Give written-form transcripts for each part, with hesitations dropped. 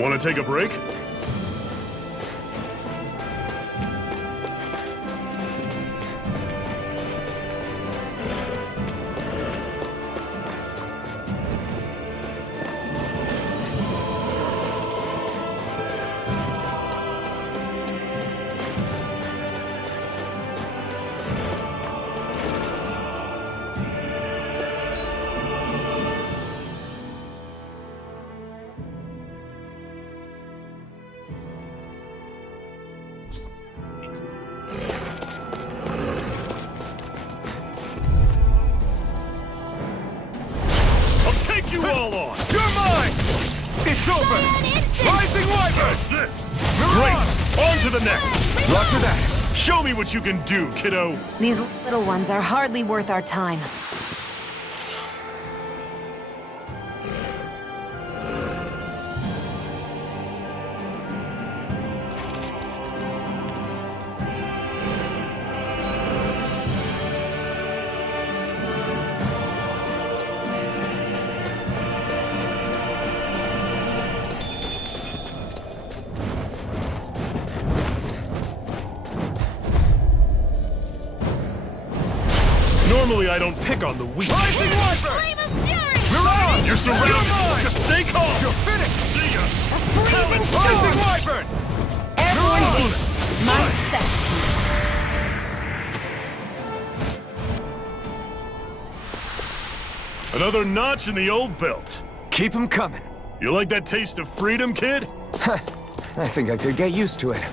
Want to take a break? You all on! You're mine! It's over! Rising Wyvern! This! Great! On to the next! Roger that! Show me what you can do, kiddo! These little ones are hardly worth our time. Normally I don't pick on the weak. Rising Wyvern! Flame of Fury! You're on! You're surrounded! You're Just stay calm! You're finished! See ya! Freezing Rising storm! Wyvern! Airborne on beast! it. My set! Another notch in the old belt. Keep them coming. You like that taste of freedom, kid? I think I could get used to it.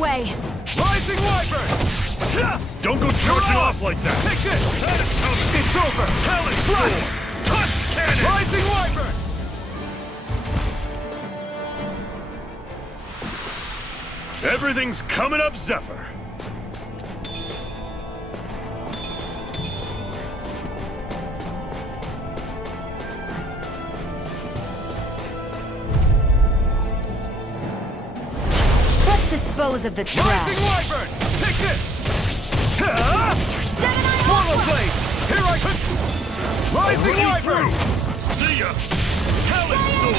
Way. Rising Wyvern! Don't go charging off like that! Take this! It's over! Talent Storm! Tusk Cannon! Rising Wyvern! Everything's coming up, Zephyr! Dispose of the Rising trash. Wyvern! Take this! Swallow Blade! Here I come! Rising Wyvern! See ya! Talent Storm!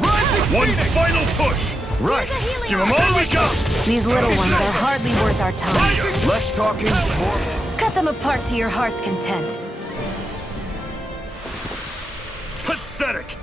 Rising One Phoenix! final push! Right! Give them all we got! These little ones are hardly worth our time. Less talking, more... Cut them apart to your heart's content. Pathetic!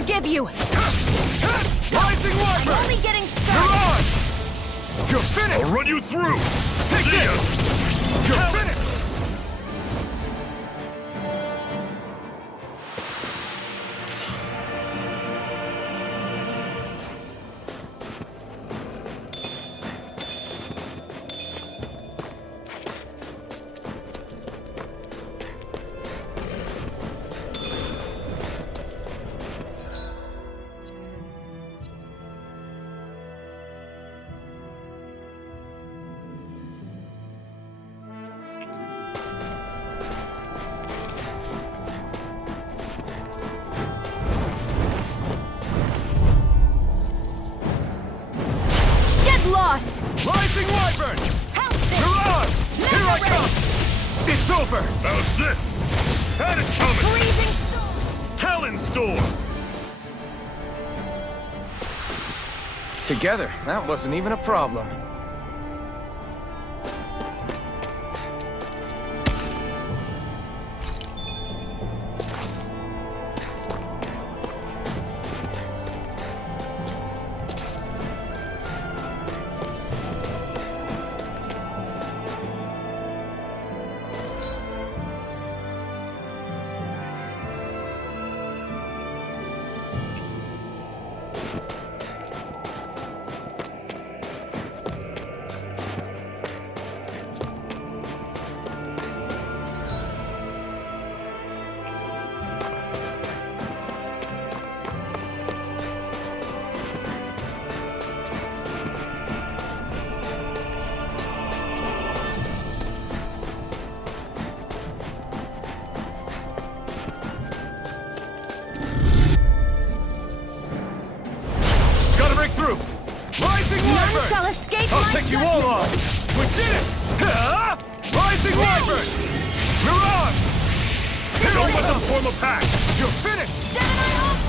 forgive you! Rising I'm Wyvern! only getting started! Mirage! You're finished! I'll run you through! Take See ya! this! You're finished! Lost! Rising Wyvern! Pounce it! Mirage! Here I come! It's over! How's this? Had it coming! Freezing storm! Talon Storm! Together, that wasn't even a problem. None shall escape I'll my take you judgment. all on! We did it! Ha! Rising Wyvern! Mirage! Don't let them form a pack! You're finished! Stand my own.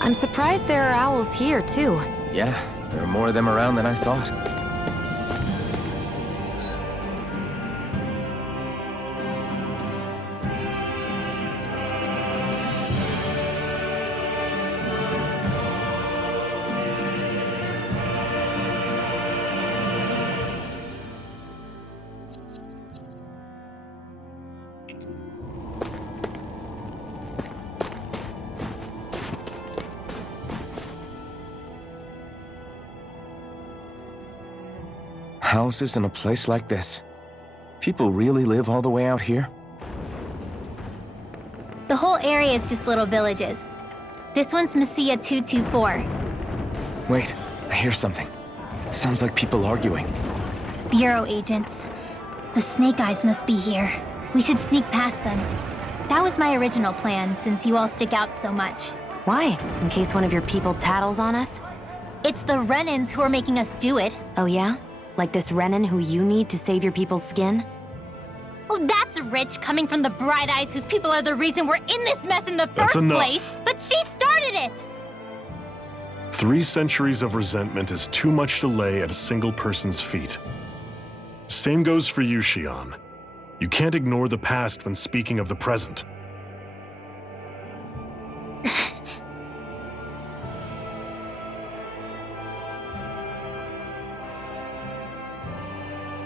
I'm surprised there are owls here, too. Yeah, there are more of them around than I thought. Houses in a place like this. People really live all the way out here? The whole area is just little villages. This one's Messiah 224. Wait, I hear something. Sounds like people arguing. Bureau agents. The Snake Eyes must be here. We should sneak past them. That was my original plan, since you all stick out so much. Why? In case one of your people tattles on us? It's the Renans who are making us do it. Oh yeah? Like this Renan who you need to save your people's skin? Oh, that's rich, coming from the Bright Eyes whose people are the reason we're in this mess in the That's first enough. place. But she started it! 3 centuries of resentment is too much to lay at a single person's feet. Same goes for you, Xian. You can't ignore the past when speaking of the present.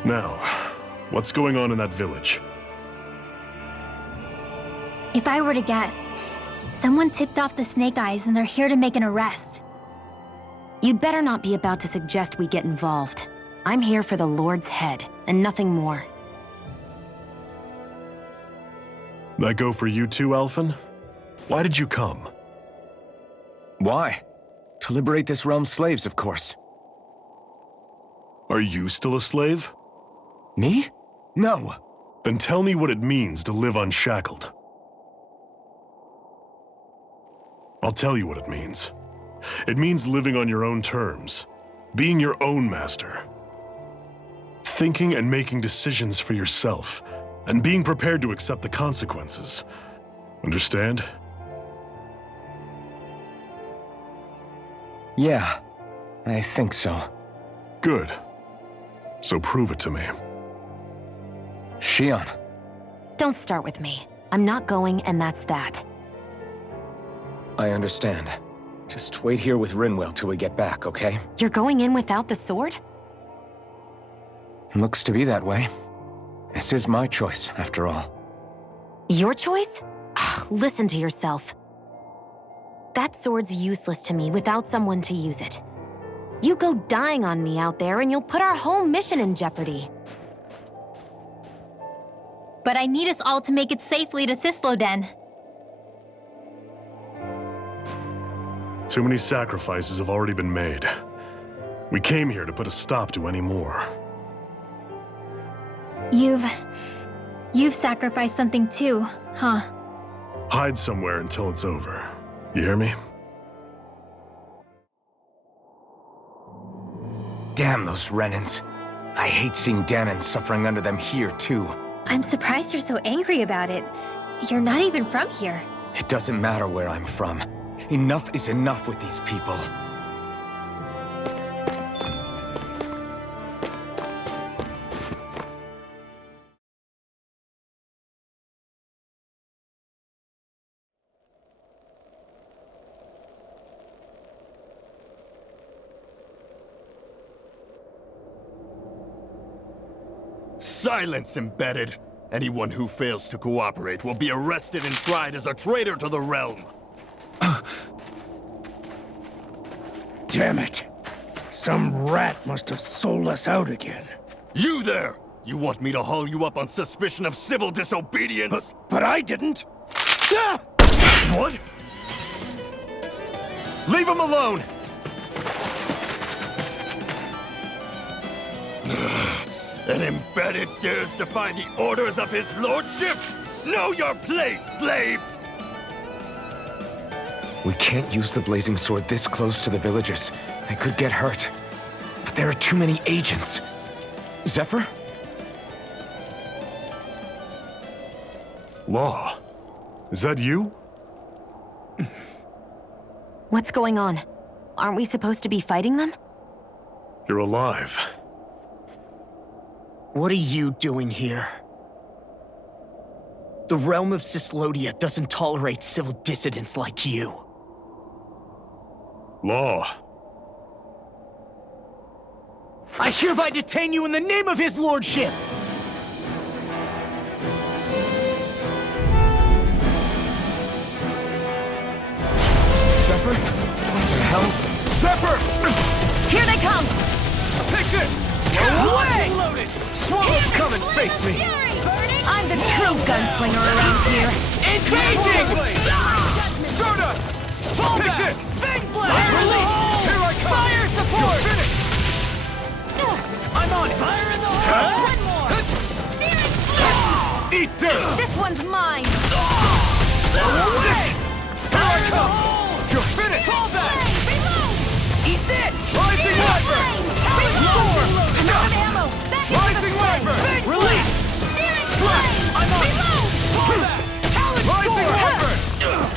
Now, what's going on in that village? If I were to guess, someone tipped off the Snake Eyes and they're here to make an arrest. You'd better not be about to suggest we get involved. I'm here for the Lord's head, and nothing more. That go for you too, Alphen? Why did you come? Why? To liberate this realm's slaves, of course. Are you still a slave? Me? No. Then tell me what it means to live unshackled. I'll tell you what it means. It means living on your own terms, being your own master. Thinking and making decisions for yourself, and being prepared to accept the consequences. Understand? Yeah, I think so. Good. So prove it to me. Shion. Don't start with me. I'm not going, and that's that. I understand. Just wait here with Rinwell till we get back, okay? You're going in without the sword? Looks to be that way. This is my choice, after all. Your choice? Listen to yourself. That sword's useless to me without someone to use it. You go dying on me out there and you'll put our whole mission in jeopardy. But I need us all to make it safely to Sisloden. Too many sacrifices have already been made. We came here to put a stop to any more. You've sacrificed something too, huh? Hide somewhere until it's over. You hear me? Damn those Renans. I hate seeing Danon suffering under them here, too. I'm surprised you're so angry about it. You're not even from here. It doesn't matter where I'm from. Enough is enough with these people. Silence, Embedded! Anyone who fails to cooperate will be arrested and tried as a traitor to the realm. Damn it. Some rat must have sold us out again. You there! You want me to haul you up on suspicion of civil disobedience? But I didn't. Ah! What? Leave him alone! An Embedded dares defy the orders of his lordship? Know your place, slave! We can't use the blazing sword this close to the villagers. They could get hurt. But there are too many agents. Zephyr? Law. Is that you? What's going on? Aren't we supposed to be fighting them? You're alive. What are you doing here? The realm of Sislodia doesn't tolerate civil dissidents like you. Law. I hereby detain you in the name of his lordship! Zephyr? What the hell? Zephyr! Here they come! Take this! Away! Loaded! Swallow, come and face me! I'm the true gunslinger around here. Engaging! Stardust! Take this! Big blast! Here I come! Fire support! You're finished! I'm on it! Fire in the hole! One more! Eat dirt! This one's mine! Here I come! You're finished! Fall back! Eat this! Rising Wyvern! I'm out of ammo! Back into the Rising flame! Wyvern! Release! I'm on it! Fall back! Rising Wyvern!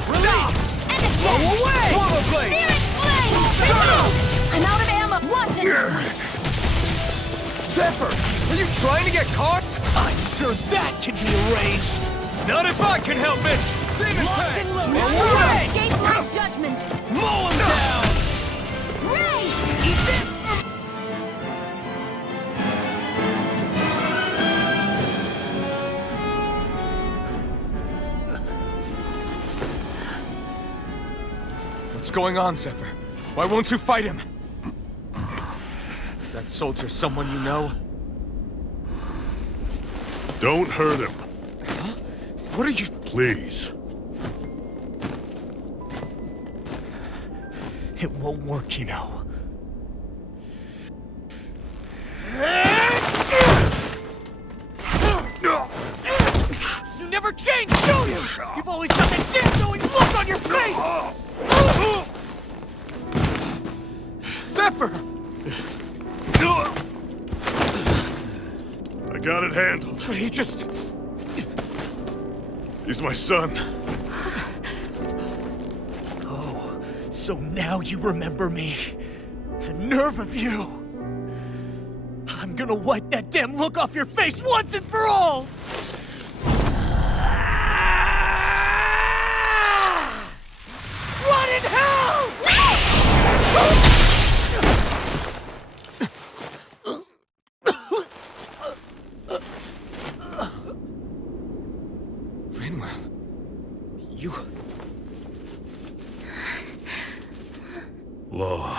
Release! And a Go away! Swallow blade! I'm out of ammo! Watch it! Zephyr! Are you trying to get caught? I'm sure that can be arranged! Not if I can help it! Demon Fang! Escape my judgment! Mow him down! Ray! Eat this! What's going on, Zephyr? Why won't you fight him? Is that soldier someone you know? Don't hurt him. Huh? What are you... Please. It won't work, you know. You never change, do you? You've always got that damn knowing look on your face! Zephyr! I got it handled. But he just... He's my son. Oh, so now you remember me. The nerve of you! I'm gonna wipe that damn look off your face once and for all! Rot in hell! Rinwell, you... Law.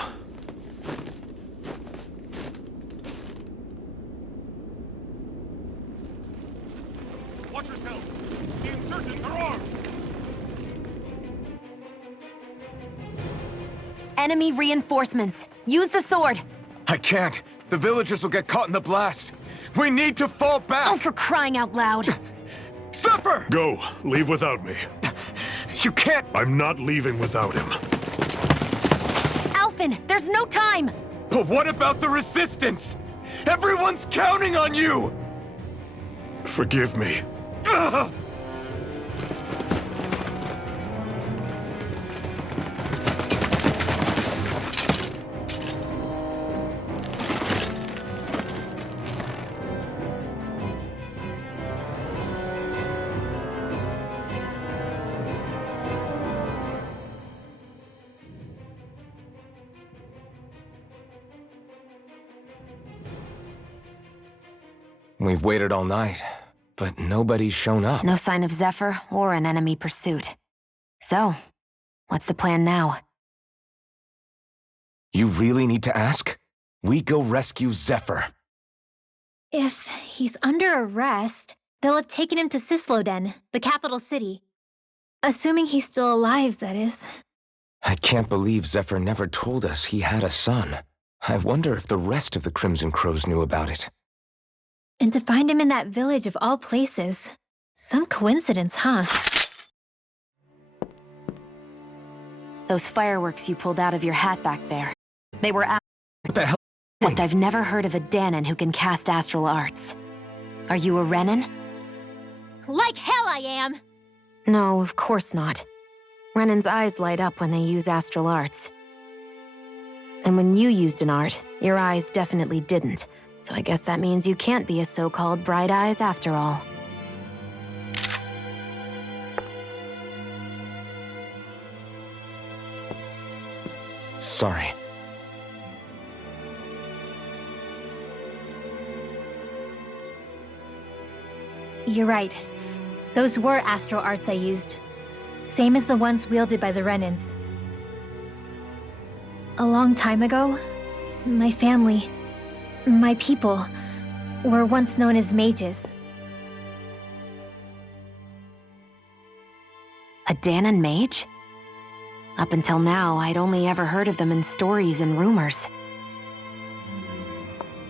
Watch yourselves! The insurgents are armed! Enemy reinforcements. Use the sword. I can't. The villagers will get caught in the blast. We need to fall back! Oh, for crying out loud. Zephyr! Go. Leave without me. You can't... I'm not leaving without him. Alphen, there's no time. But what about the resistance? Everyone's counting on you! Forgive me. Ugh! We've waited all night, but nobody's shown up. No sign of Zephyr or an enemy pursuit. So, what's the plan now? You really need to ask? We go rescue Zephyr. If he's under arrest, they'll have taken him to Cisloden, the capital city. Assuming he's still alive, that is. I can't believe Zephyr never told us he had a son. I wonder if the rest of the Crimson Crows knew about it. And to find him in that village of all places. Some coincidence, huh? Those fireworks you pulled out of your hat back there. They were out. What the hell? Except I've never heard of a Danon who can cast astral arts. Are you a Renan? Like hell I am! No, of course not. Renan's eyes light up when they use astral arts. And when you used an art, your eyes definitely didn't. So I guess that means you can't be a so-called Bright Eyes after all. Sorry. You're right. Those were astral arts I used. Same as the ones wielded by the Renans. A long time ago, my family, my people, were once known as mages. A Danon mage? Up until now, I'd only ever heard of them in stories and rumors.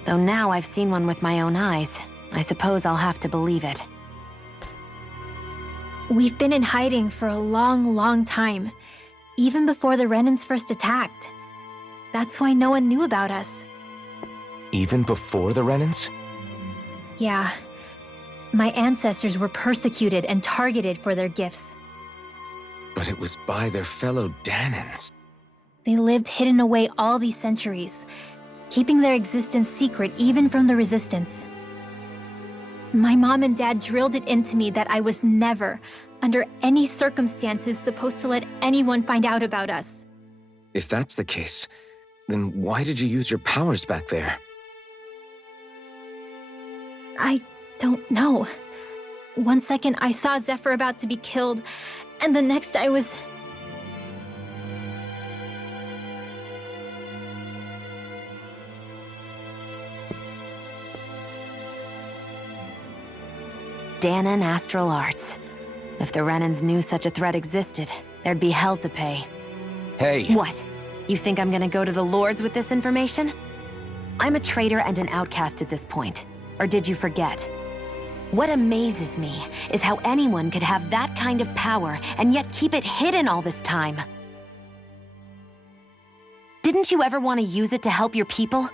Though now I've seen one with my own eyes, I suppose I'll have to believe it. We've been in hiding for a long, long time, even before the Renans first attacked. That's why no one knew about us. Even before the Renans? Yeah. My ancestors were persecuted and targeted for their gifts. But it was by their fellow Danons. They lived hidden away all these centuries, keeping their existence secret even from the Resistance. My mom and dad drilled it into me that I was never, under any circumstances, supposed to let anyone find out about us. If that's the case, then why did you use your powers back there? I don't know. One second I saw Zephyr about to be killed, and the next I was... Danon Astral Arts. If the Renans knew such a threat existed, there'd be hell to pay. Hey! What? You think I'm gonna go to the Lords with this information? I'm a traitor and an outcast at this point. Or did you forget? What amazes me is how anyone could have that kind of power and yet keep it hidden all this time. Didn't you ever want to use it to help your people?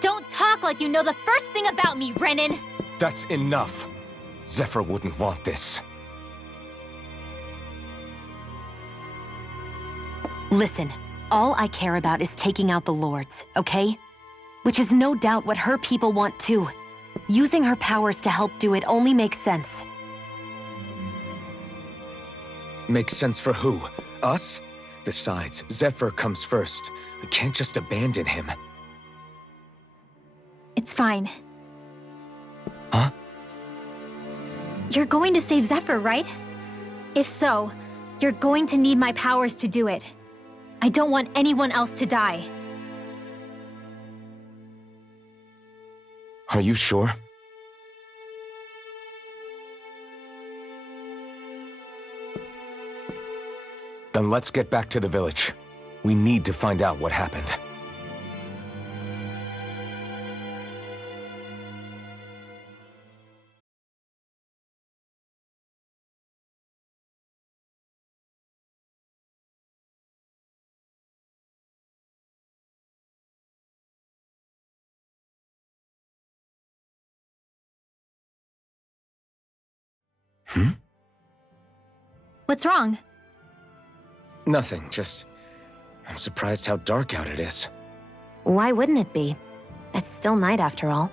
Don't talk like you know the first thing about me, Renan! That's enough. Zephyr wouldn't want this. Listen, all I care about is taking out the Lords, okay? Which is no doubt what her people want too. Using her powers to help do it only makes sense. Makes sense for who? Us? Besides, Zephyr comes first. We can't just abandon him. It's fine. Huh? You're going to save Zephyr, right? If so, you're going to need my powers to do it. I don't want anyone else to die. Are you sure? Then let's get back to the village. We need to find out what happened. What's wrong? Nothing, just... I'm surprised how dark out it is. Why wouldn't it be? It's still night after all.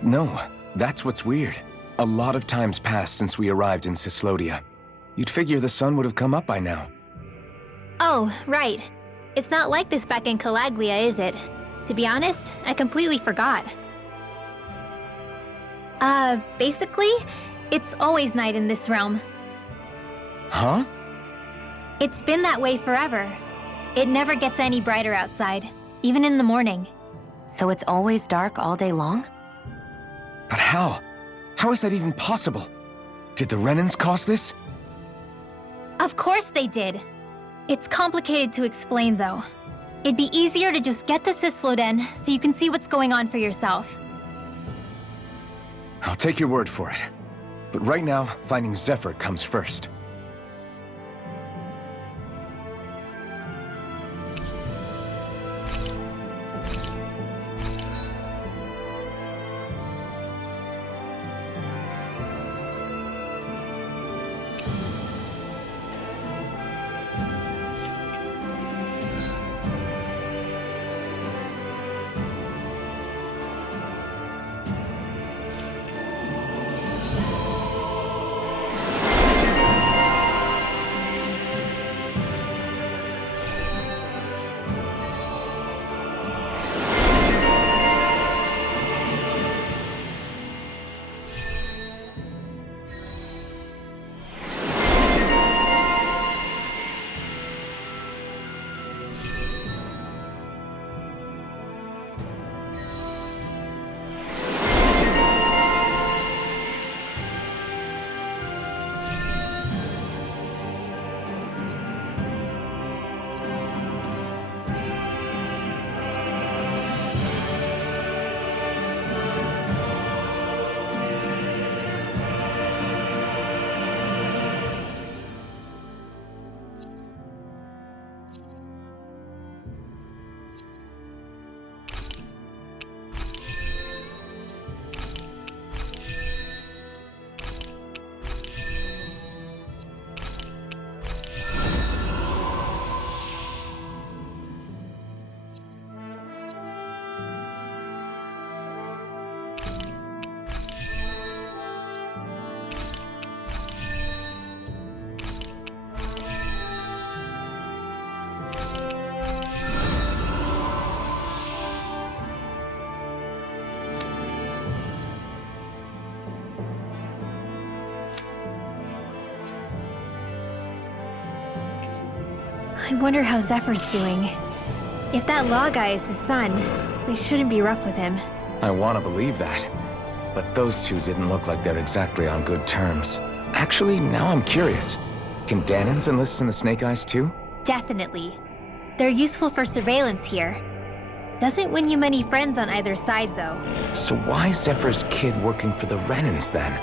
No, that's what's weird. A lot of time's passed since we arrived in Cyslodia. You'd figure the sun would have come up by now. Oh, right. It's not like this back in Calaglia, is it? To be honest, I completely forgot. Basically, it's always night in this realm. Huh? It's been that way forever. It never gets any brighter outside, even in the morning. So it's always dark all day long? But how? How is that even possible? Did the Renans cause this? Of course they did. It's complicated to explain, though. It'd be easier to just get to Cysloden so you can see what's going on for yourself. I'll take your word for it. But right now, finding Zephyr comes first. I wonder how Zephyr's doing. If that law guy is his son, they shouldn't be rough with him. I want to believe that. But those two didn't look like they're exactly on good terms. Actually, now I'm curious. Can Danins enlist in the Snake Eyes too? Definitely. They're useful for surveillance here. Doesn't win you many friends on either side, though. So why is Zephyr's kid working for the Renans then?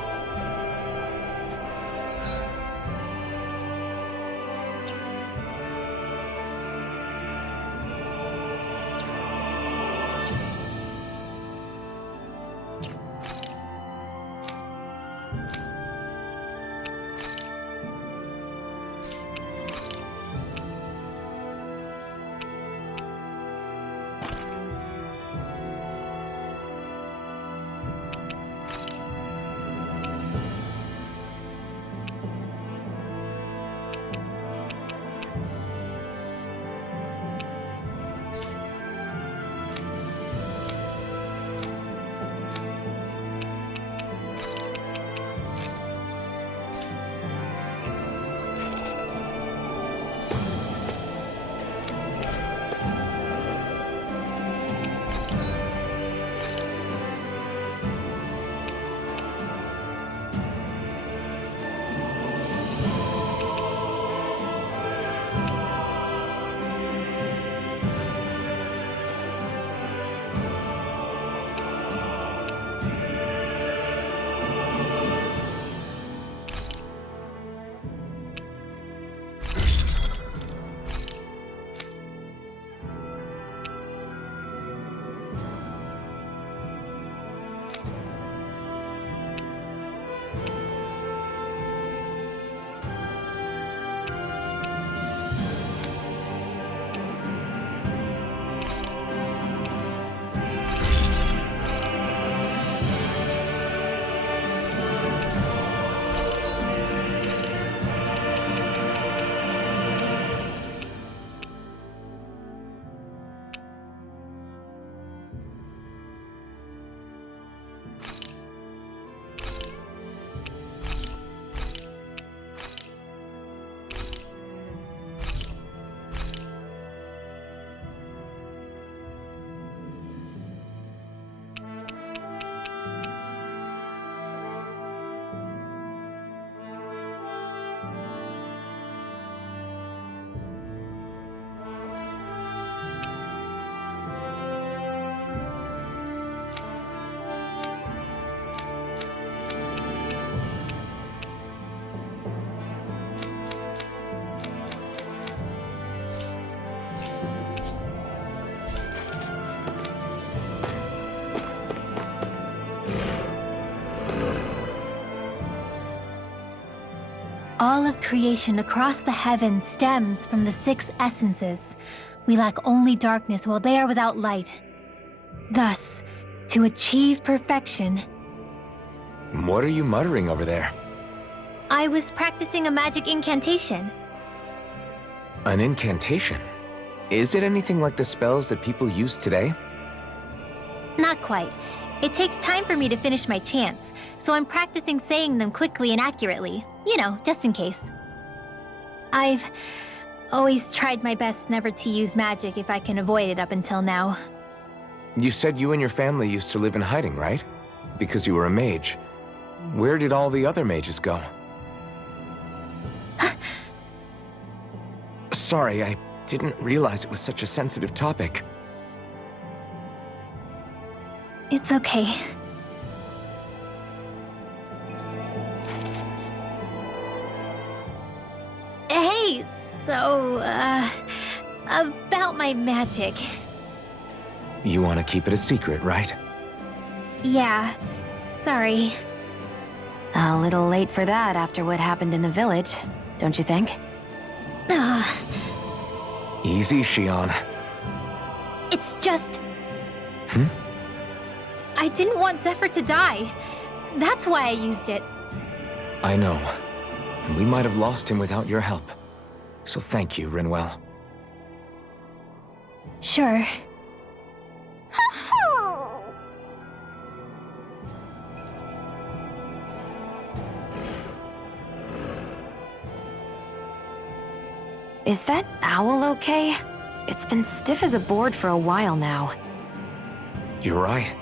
All of creation across the heavens stems from the 6 essences. We lack only darkness while they are without light. Thus, to achieve perfection... What are you muttering over there? I was practicing a magic incantation. An incantation? Is it anything like the spells that people use today? Not quite. It takes time for me to finish my chants, so I'm practicing saying them quickly and accurately. You know, just in case. I've always tried my best never to use magic if I can avoid it up until now. You said you and your family used to live in hiding, right? Because you were a mage. Where did all the other mages go? Sorry, I didn't realize it was such a sensitive topic. It's okay. Hey, so, about my magic. You want to keep it a secret, right? Yeah, sorry. A little late for that after what happened in the village, don't you think? Easy, Shion. It's just... I didn't want Zephyr to die. That's why I used it. I know. And we might have lost him without your help. So thank you, Rinwell. Sure. Is that owl okay? It's been stiff as a board for a while now. You're right.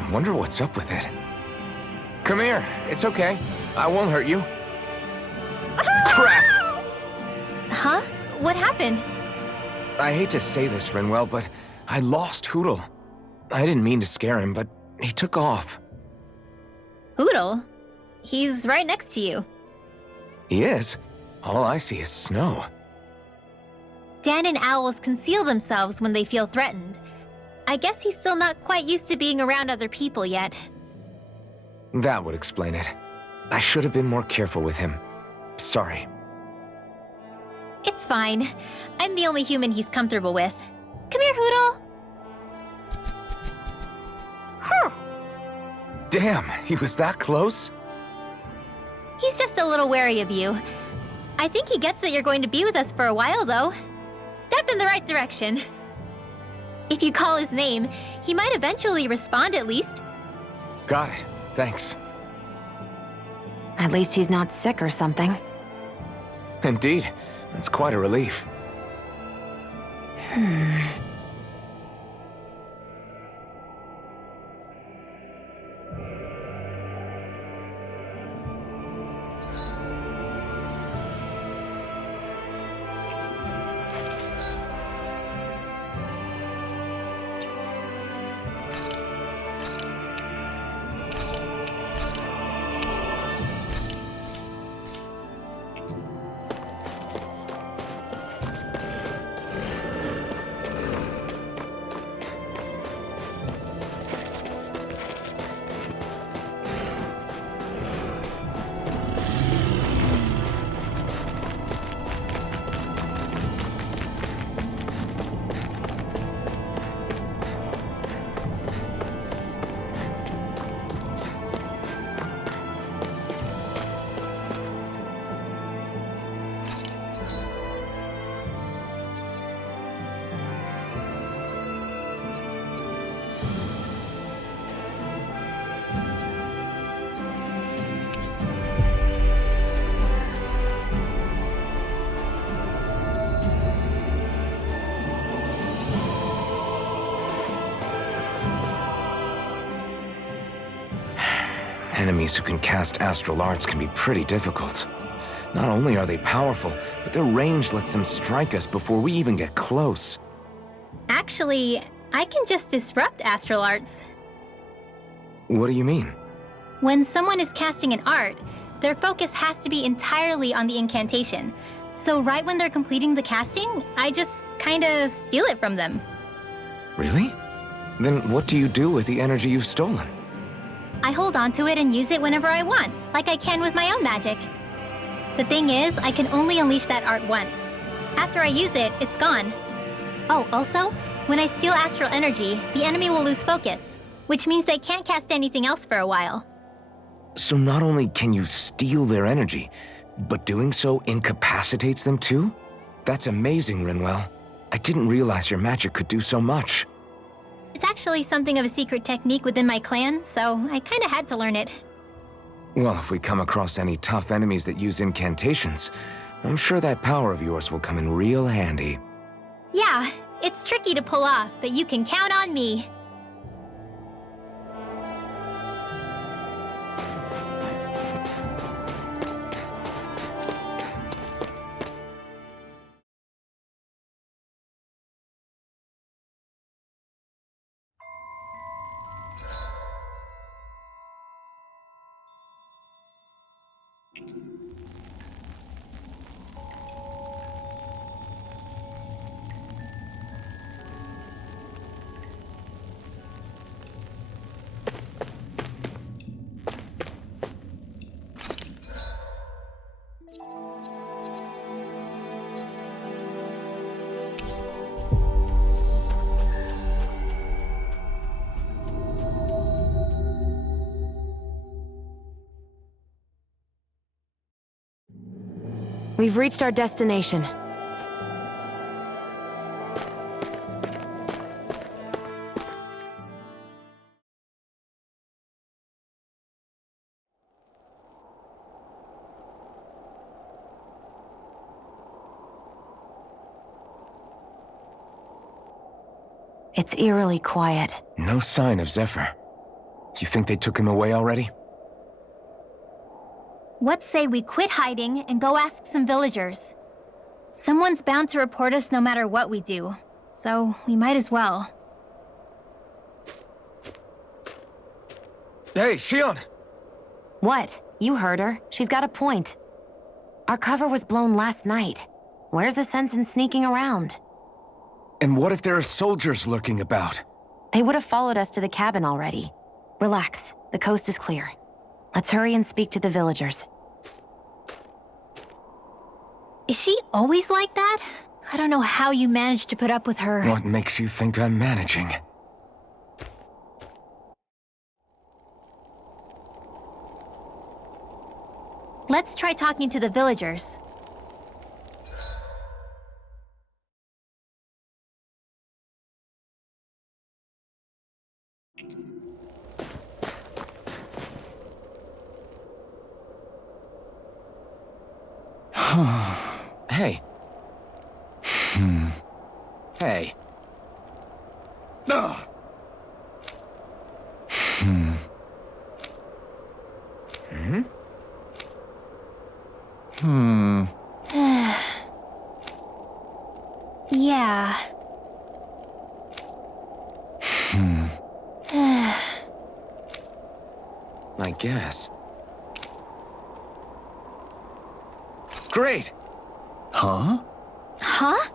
I wonder what's up with it. Come here. It's okay. I won't hurt you. Crap! Huh? What happened? I hate to say this, Rinwell, but I lost Hootle. I didn't mean to scare him, but he took off. Hootle? He's right next to you. He is? All I see is snow. Dan and owls conceal themselves when they feel threatened. I guess he's still not quite used to being around other people yet. That would explain it. I should have been more careful with him. Sorry. It's fine. I'm the only human he's comfortable with. Come here, Hootle. Damn, he was that close? He's just a little wary of you. I think he gets that you're going to be with us for a while, though. Step in the right direction. If you call his name, he might eventually respond at least. Got it. Thanks. At least he's not sick or something. Indeed. That's quite a relief. Enemies who can cast astral arts can be pretty difficult. Not only are they powerful, but their range lets them strike us before we even get close. Actually, I can just disrupt astral arts. What do you mean? When someone is casting an art, their focus has to be entirely on the incantation. So right when they're completing the casting, I just kinda steal it from them. Really? Then what do you do with the energy you've stolen? I hold on to it and use it whenever I want, like I can with my own magic. The thing is, I can only unleash that art once. After I use it, it's gone. Oh, also, when I steal astral energy, the enemy will lose focus, which means they can't cast anything else for a while. So not only can you steal their energy, but doing so incapacitates them too? That's amazing, Rinwell. I didn't realize your magic could do so much. It's actually something of a secret technique within my clan, so I kinda had to learn it. Well, if we come across any tough enemies that use incantations, I'm sure that power of yours will come in real handy. Yeah, it's tricky to pull off, but you can count on me. We've reached our destination. It's eerily quiet. No sign of Zephyr. You think they took him away already? What say we quit hiding and go ask some villagers? Someone's bound to report us no matter what we do, so we might as well. Hey, Shion! What? You heard her. She's got a point. Our cover was blown last night. Where's the sense in sneaking around? And what if there are soldiers lurking about? They would have followed us to the cabin already. Relax. The coast is clear. Let's hurry and speak to the villagers. Is she always like that? I don't know how you managed to put up with her. What makes you think I'm managing? Let's try talking to the villagers. Hey. Hey. Ugh. Yeah. I guess. Great! Huh? Huh?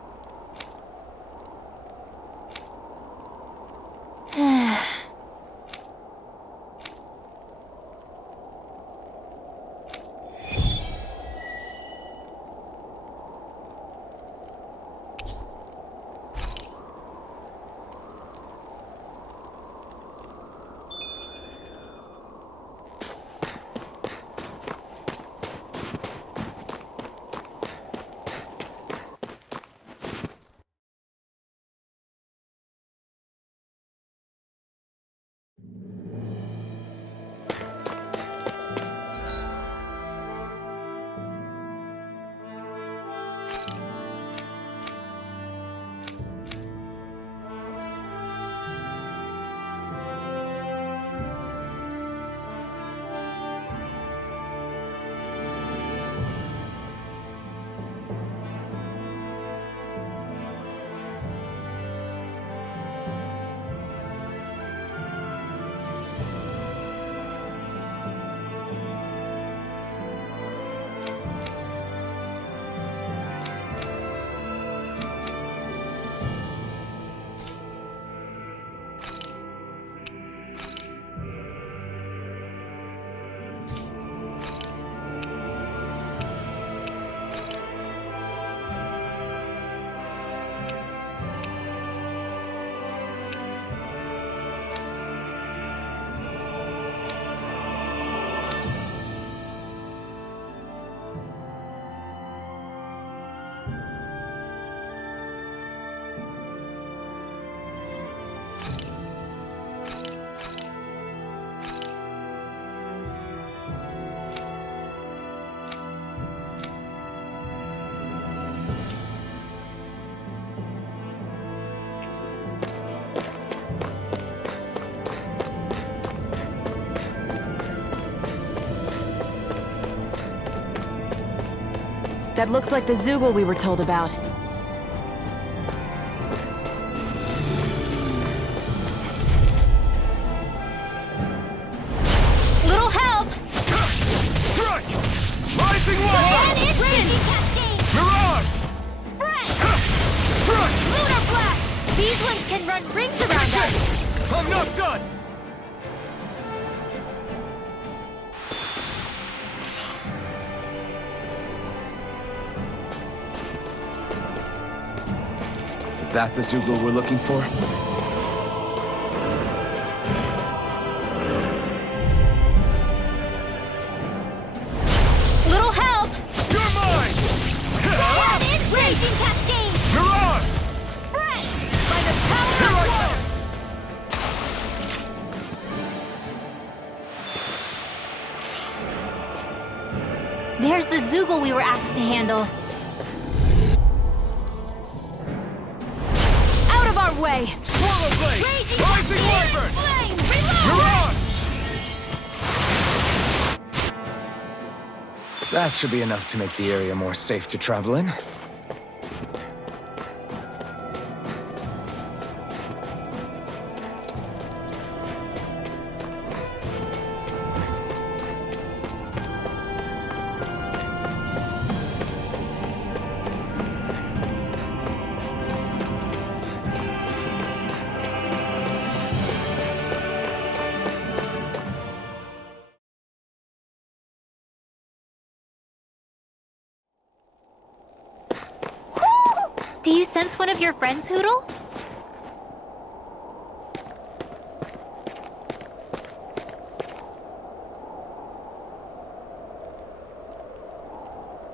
That looks like the Zoogle we were told about. Little help! Strike! Rising Water! Mirage! Lunar Blast! These ones can run rings around us! I'm not done! Is that the Zoogle we're looking for? Little help! You're mine! Raging Cascade! Mirage! Spread! By the power Here of I water! There's the Zoogle we were asked to handle. Out of our way! Swallow Blade! Raging Rising Cascade! Wyvern! Flame! Reload! Mirage! That should be enough to make the area more safe to travel in. Do you sense one of your friends, Hoodle?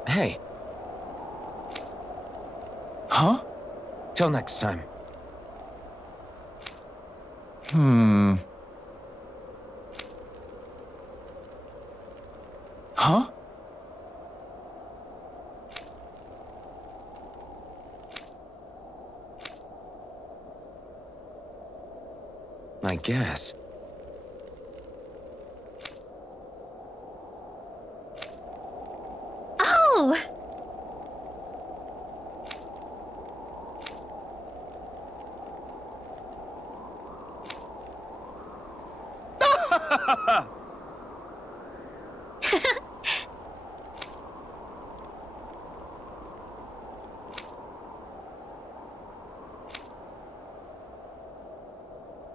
Hey. Huh? Till next time. Huh? I guess. Oh!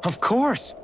Of course!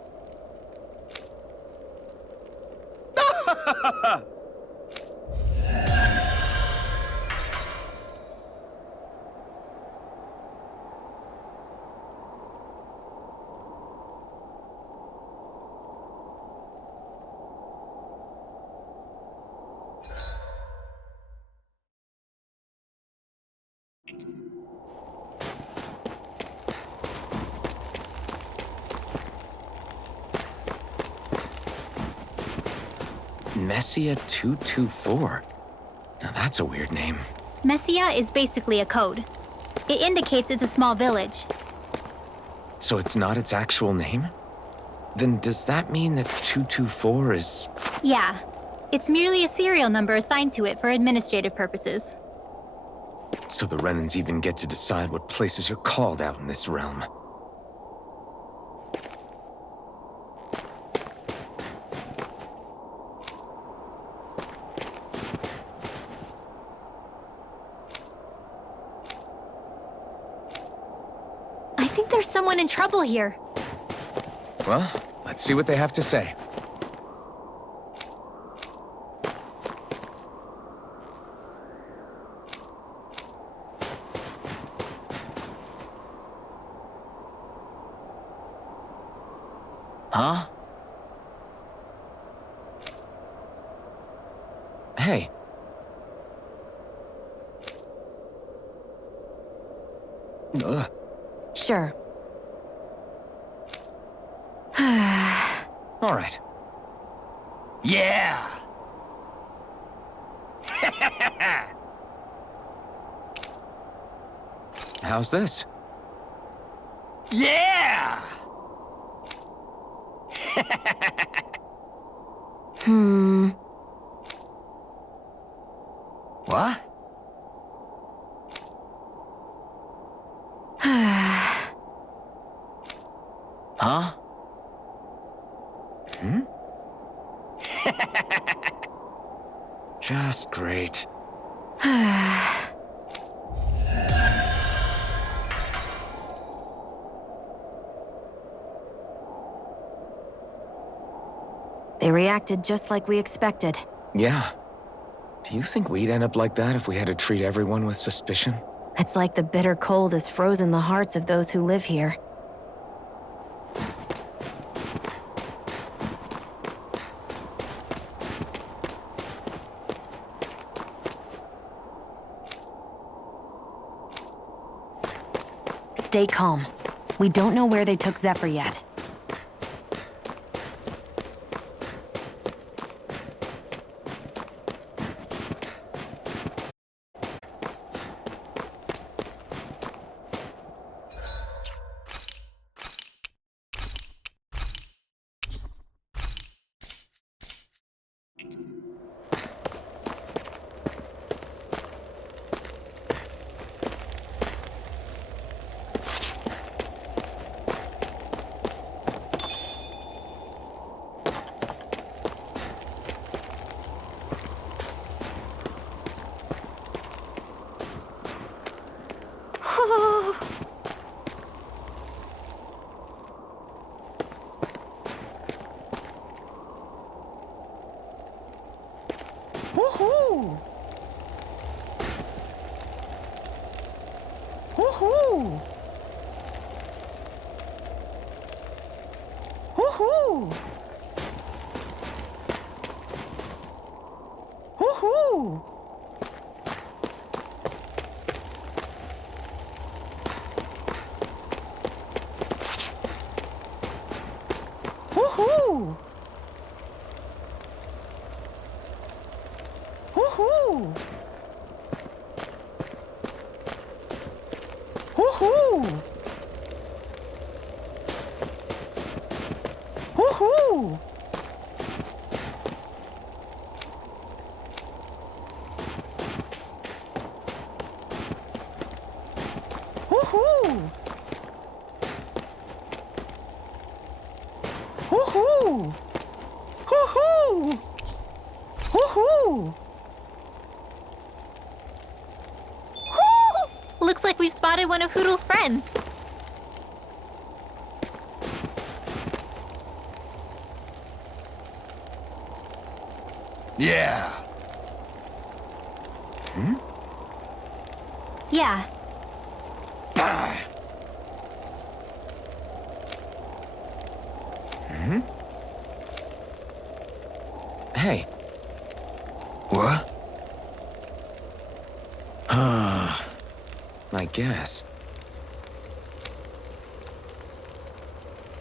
Messia 224. Now that's a weird name. Messia is basically a code. It indicates it's a small village. So it's not its actual name? Then does that mean that 224 is... Yeah. It's merely a serial number assigned to it for administrative purposes. So the Renans even get to decide what places are called out in this realm. I think there's someone in trouble here. Well, let's see what they have to say. Huh? Hey. Sure. All right. Yeah! How's this? Yeah! What? Huh? Just great. They reacted just like we expected. Yeah. Do you think we'd end up like that if we had to treat everyone with suspicion? It's like the bitter cold has frozen the hearts of those who live here. Stay calm. We don't know where they took Zephyr yet. Woohoo! Woohoo! Woohoo! Woohoo! Woohoo! Woohoo! Woohoo! Woohoo! Woohoo! Woohoo! Woohoo! Woohoo! Looks like we've spotted one of Hoodle's friends. Yeah. Yeah. Hey. What? I guess.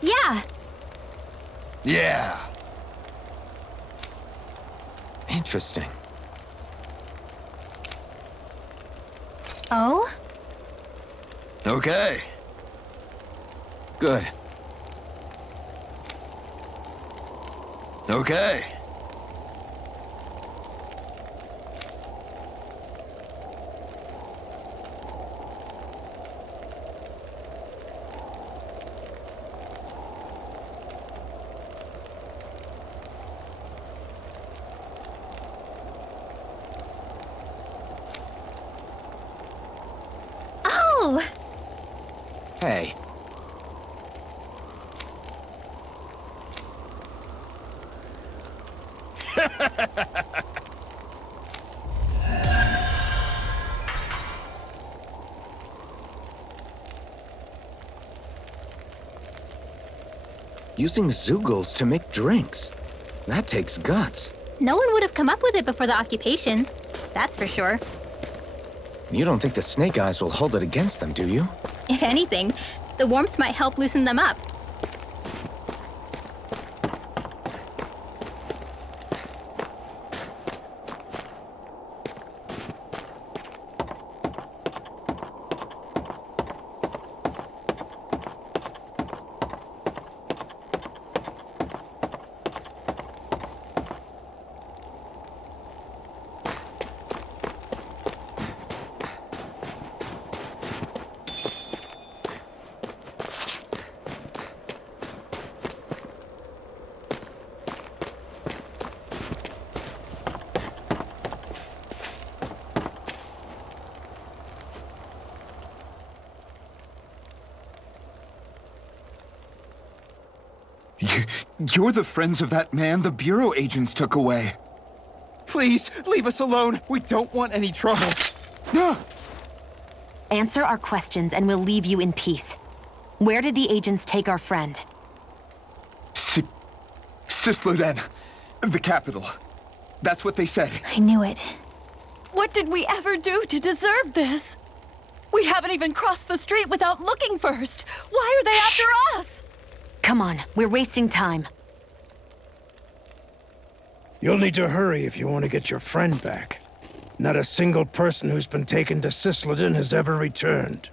Yeah. Yeah. Interesting. Oh? Okay. Good. Okay. Oh! Hey. Using Zoogles to make drinks. That takes guts. No one would have come up with it before the occupation. That's for sure. You don't think the Snake Eyes will hold it against them, do you? If anything, the warmth might help loosen them up. You're the friends of that man the Bureau agents took away. Please, leave us alone. We don't want any trouble. Answer our questions and we'll leave you in peace. Where did the agents take our friend? Sisluden, the capital. That's what they said. I knew it. What did we ever do to deserve this? We haven't even crossed the street without looking first. Why are they after us? Come on, we're wasting time. You'll need to hurry if you want to get your friend back. Not a single person who's been taken to Sisleden has ever returned.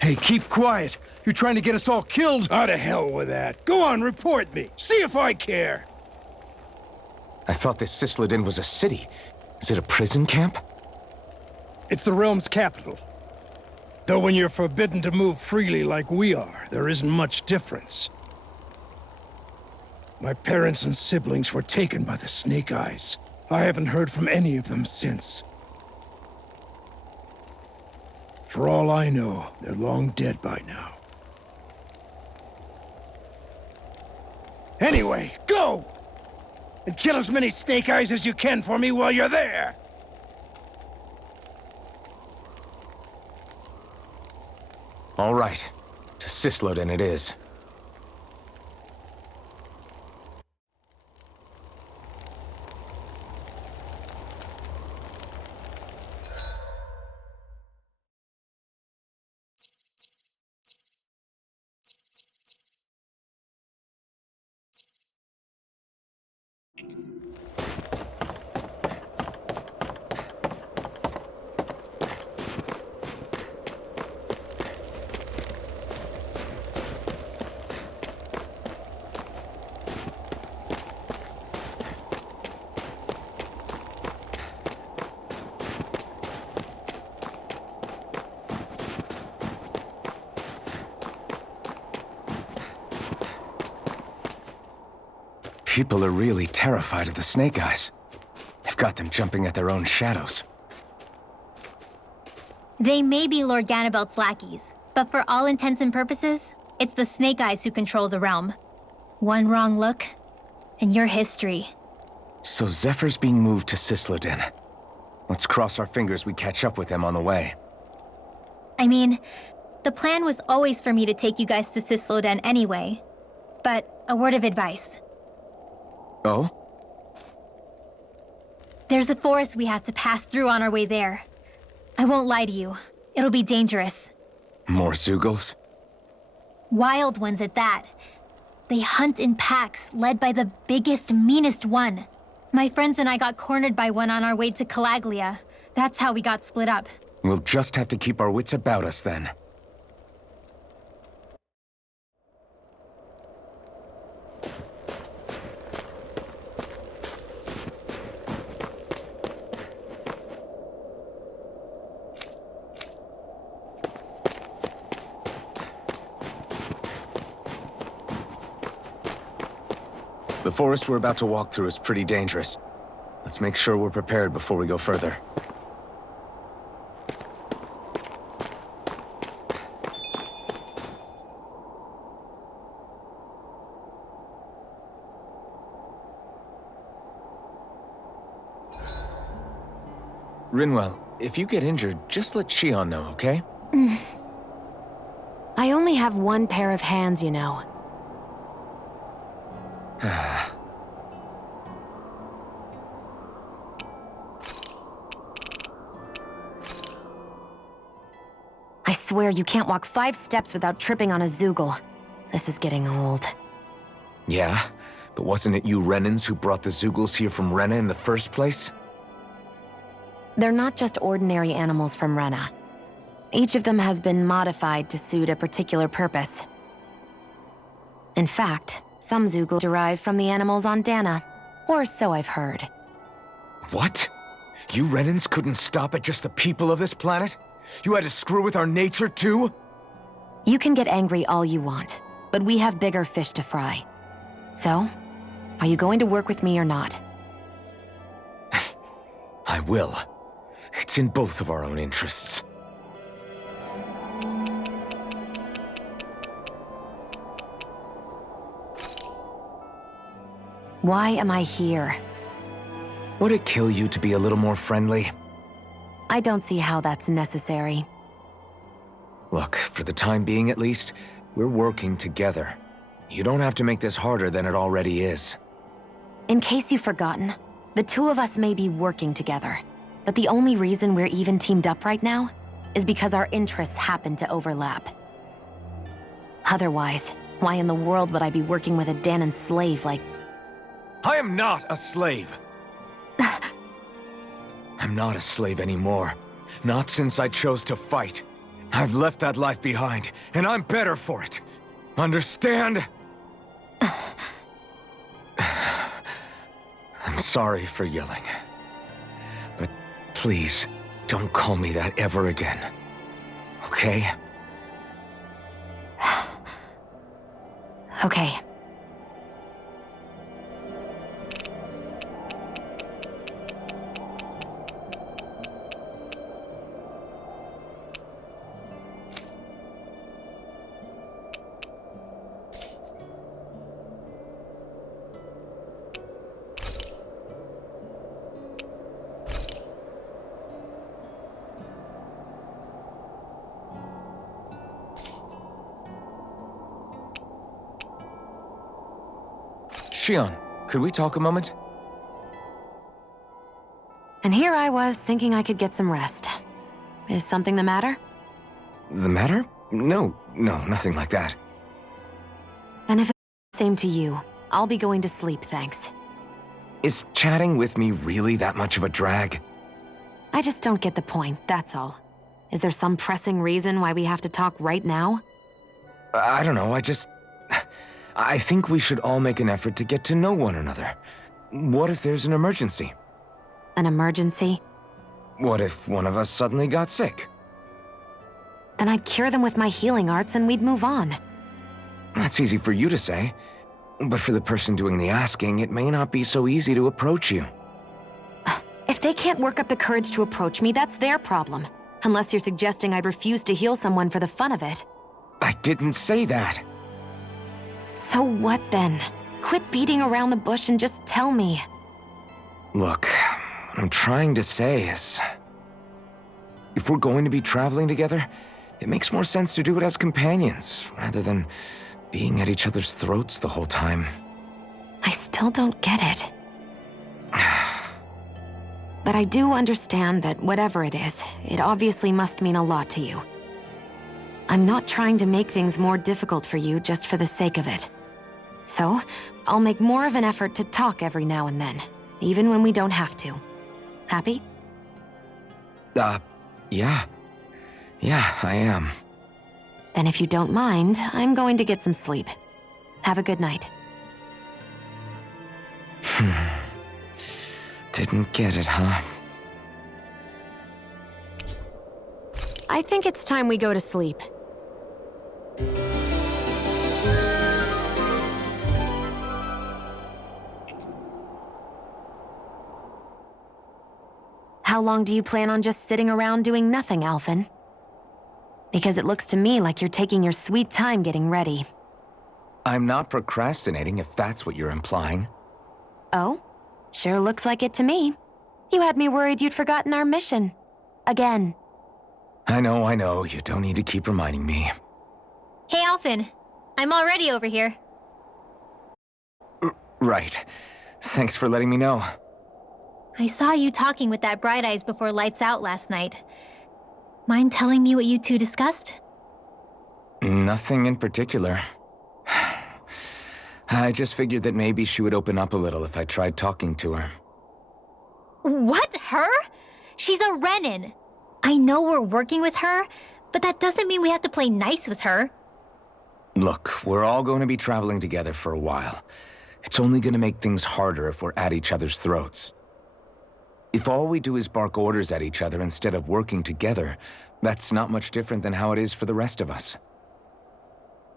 Hey, keep quiet. You're trying to get us all killed. Ah, to hell with that. Go on, report me. See if I care. I thought this Sisleden was a city. Is it a prison camp? It's the realm's capital. Though when you're forbidden to move freely like we are, there isn't much difference. My parents and siblings were taken by the Snake Eyes. I haven't heard from any of them since. For all I know, they're long dead by now. Anyway, go! And kill as many snake eyes as you can for me while you're there! All right. To Sislodin it is. People are really terrified of the Snake Eyes. They've got them jumping at their own shadows. They may be Lord Ganabelt's lackeys, but for all intents and purposes, it's the Snake Eyes who control the realm. One wrong look, and your history. So Zephyr's being moved to Sislodin. Let's cross our fingers we catch up with them on the way. I mean, the plan was always for me to take you guys to Sislodin anyway. But a word of advice. Oh? There's a forest we have to pass through on our way there. I won't lie to you. It'll be dangerous. More Zeugles? Wild ones at that. They hunt in packs, led by the biggest, meanest one. My friends and I got cornered by one on our way to Calaglia. That's how we got split up. We'll just have to keep our wits about us then. The forest we're about to walk through is pretty dangerous. Let's make sure we're prepared before we go further. Rinwell, if you get injured, just let Shion know, okay? I only have one pair of hands, you know. I swear you can't walk 5 steps without tripping on a Zeugle. This is getting old. Yeah? But wasn't it you Renans who brought the Zeugles here from Rena in the first place? They're not just ordinary animals from Rena. Each of them has been modified to suit a particular purpose. In fact, some Zeugle derive from the animals on Dana, or so I've heard. What? You Renans couldn't stop at just the people of this planet? You had to screw with our nature too? You can get angry all you want, but we have bigger fish to fry. So, are you going to work with me or not? I will. It's in both of our own interests. Why am I here? Would it kill you to be a little more friendly? I don't see how that's necessary. Look, for the time being at least, we're working together. You don't have to make this harder than it already is. In case you've forgotten, the two of us may be working together, but the only reason we're even teamed up right now is because our interests happen to overlap. Otherwise, why in the world would I be working with a Danan slave like... I am not a slave! I'm not a slave anymore. Not since I chose to fight. I've left that life behind, and I'm better for it. Understand? I'm sorry for yelling. But please, don't call me that ever again. Okay? Okay. Shion, could we talk a moment? And here I was thinking I could get some rest. Is something the matter? The matter? No, nothing like that. Then if it's the same to you, I'll be going to sleep, thanks. Is chatting with me really that much of a drag? I just don't get the point, that's all. Is there some pressing reason why we have to talk right now? I don't know, I think we should all make an effort to get to know one another. What if there's an emergency? An emergency? What if one of us suddenly got sick? Then I'd cure them with my healing arts and we'd move on. That's easy for you to say. But for the person doing the asking, it may not be so easy to approach you. If they can't work up the courage to approach me, that's their problem. Unless you're suggesting I'd refuse to heal someone for the fun of it. I didn't say that. So what then? Quit beating around the bush and just tell me. Look, what I'm trying to say is... if we're going to be traveling together, it makes more sense to do it as companions, rather than being at each other's throats the whole time. I still don't get it. But I do understand that whatever it is, it obviously must mean a lot to you. I'm not trying to make things more difficult for you just for the sake of it. So, I'll make more of an effort to talk every now and then, even when we don't have to. Happy? Yeah. Yeah, I am. Then if you don't mind, I'm going to get some sleep. Have a good night. Didn't get it, huh? I think it's time we go to sleep. How long do you plan on just sitting around doing nothing, Alphen? Because it looks to me like you're taking your sweet time getting ready. I'm not procrastinating, if that's what you're implying. Oh? Sure looks like it to me. You had me worried you'd forgotten our mission. Again. I know. You don't need to keep reminding me. Hey, Alphen. I'm already over here. Right. Thanks for letting me know. I saw you talking with that Bright Eyes before lights out last night. Mind telling me what you two discussed? Nothing in particular. I just figured that maybe she would open up a little if I tried talking to her. What? Her? She's a Renin. I know we're working with her, but that doesn't mean we have to play nice with her. Look, we're all going to be traveling together for a while. It's only going to make things harder if we're at each other's throats. If all we do is bark orders at each other instead of working together, that's not much different than how it is for the rest of us.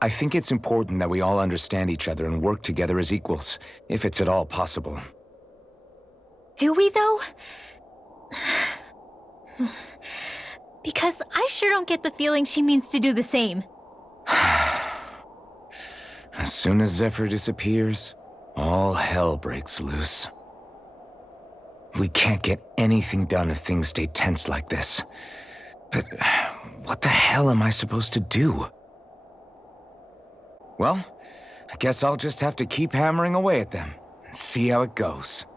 I think it's important that we all understand each other and work together as equals, if it's at all possible. Do we, though? Because I sure don't get the feeling she means to do the same. As soon as Zephyr disappears, all hell breaks loose. We can't get anything done if things stay tense like this. But what the hell am I supposed to do? Well, I guess I'll just have to keep hammering away at them and see how it goes.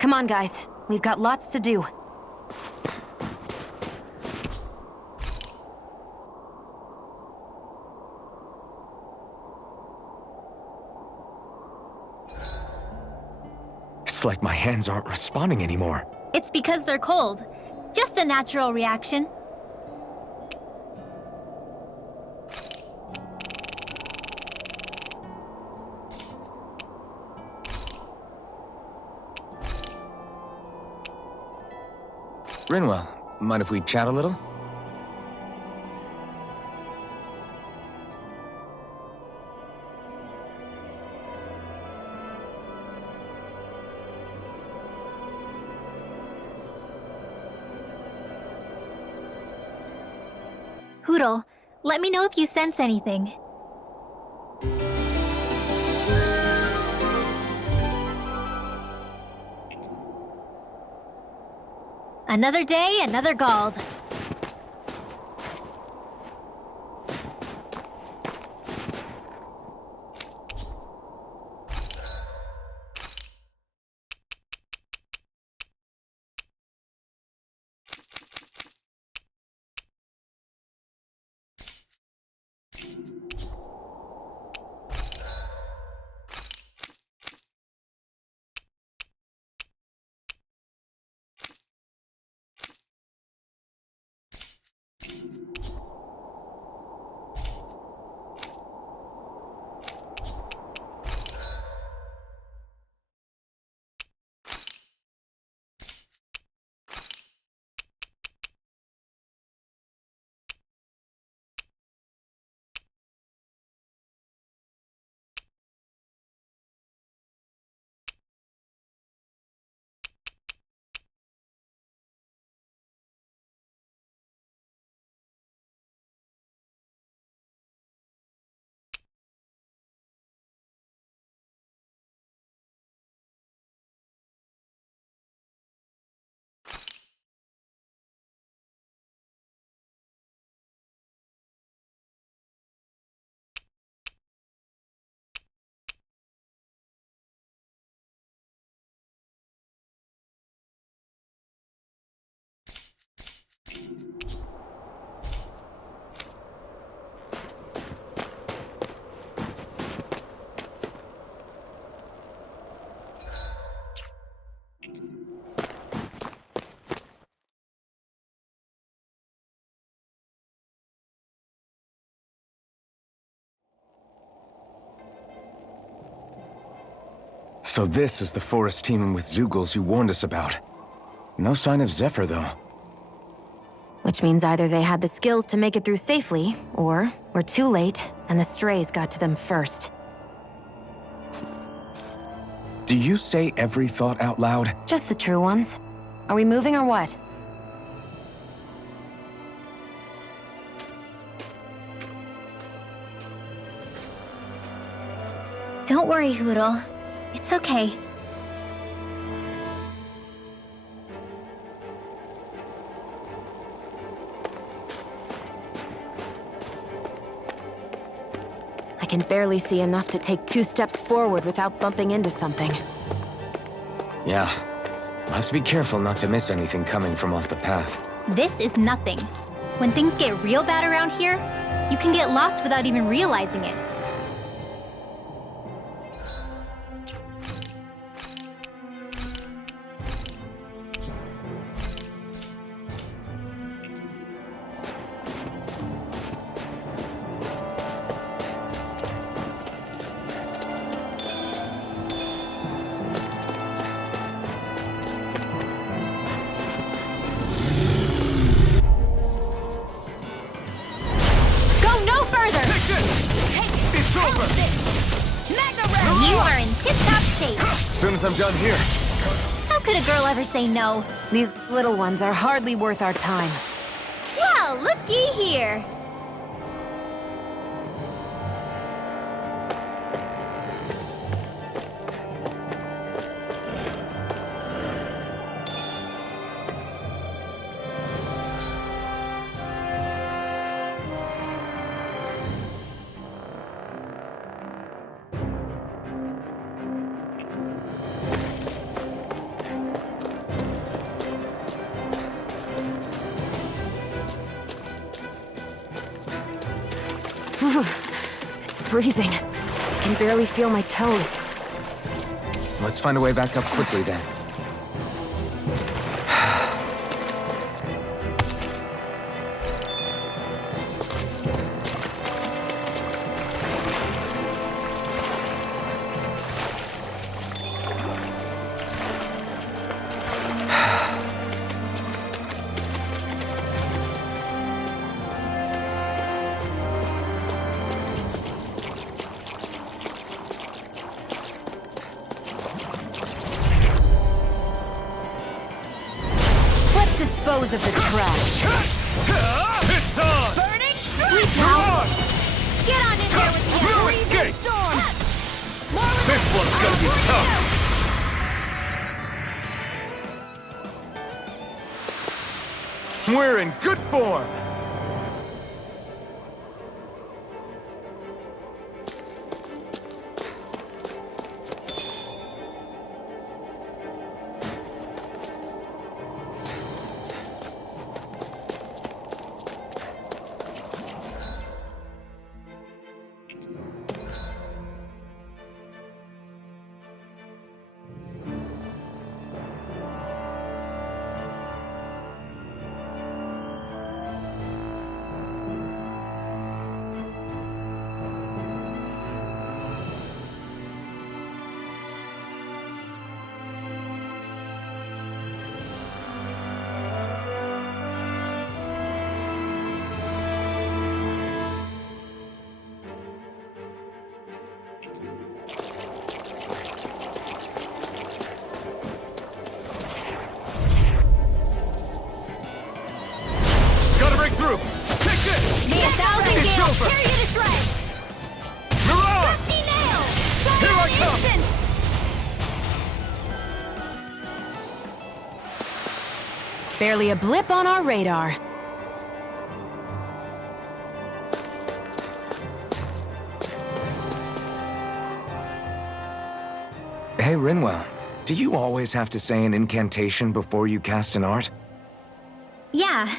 Come on, guys. We've got lots to do. It's like my hands aren't responding anymore. It's because they're cold. Just a natural reaction. Rinwell, mind if we chat a little? Hootle, let me know if you sense anything. Another day, another Gald. So this is the forest teeming with Zeugles you warned us about. No sign of Zephyr, though. Which means either they had the skills to make it through safely, or we're too late, and the strays got to them first. Do you say every thought out loud? Just the true ones. Are we moving or what? Don't worry, Hootle. It's okay. I can barely see enough to take 2 steps forward without bumping into something. Yeah. We'll have to be careful not to miss anything coming from off the path. This is nothing. When things get real bad around here, you can get lost without even realizing it. You are in tip-top shape. As soon as I'm done here. How could a girl ever say no? These little ones are hardly worth our time. Well, looky here. It's freezing. I can barely feel my toes. Let's find a way back up quickly, then. dispose of the trash. It's on! Burning Sleep now. Get on in there with me. Escape! storm! This one's gonna be tough! We're in good form! Gotta break through! Take this! Me 1,000 It's gales! over. Tear you to shreds! Mirage! Rusty nail! Here I come! Instant! Barely a blip on our radar. Hey, Rinwell, do you always have to say an incantation before you cast an art? Yeah,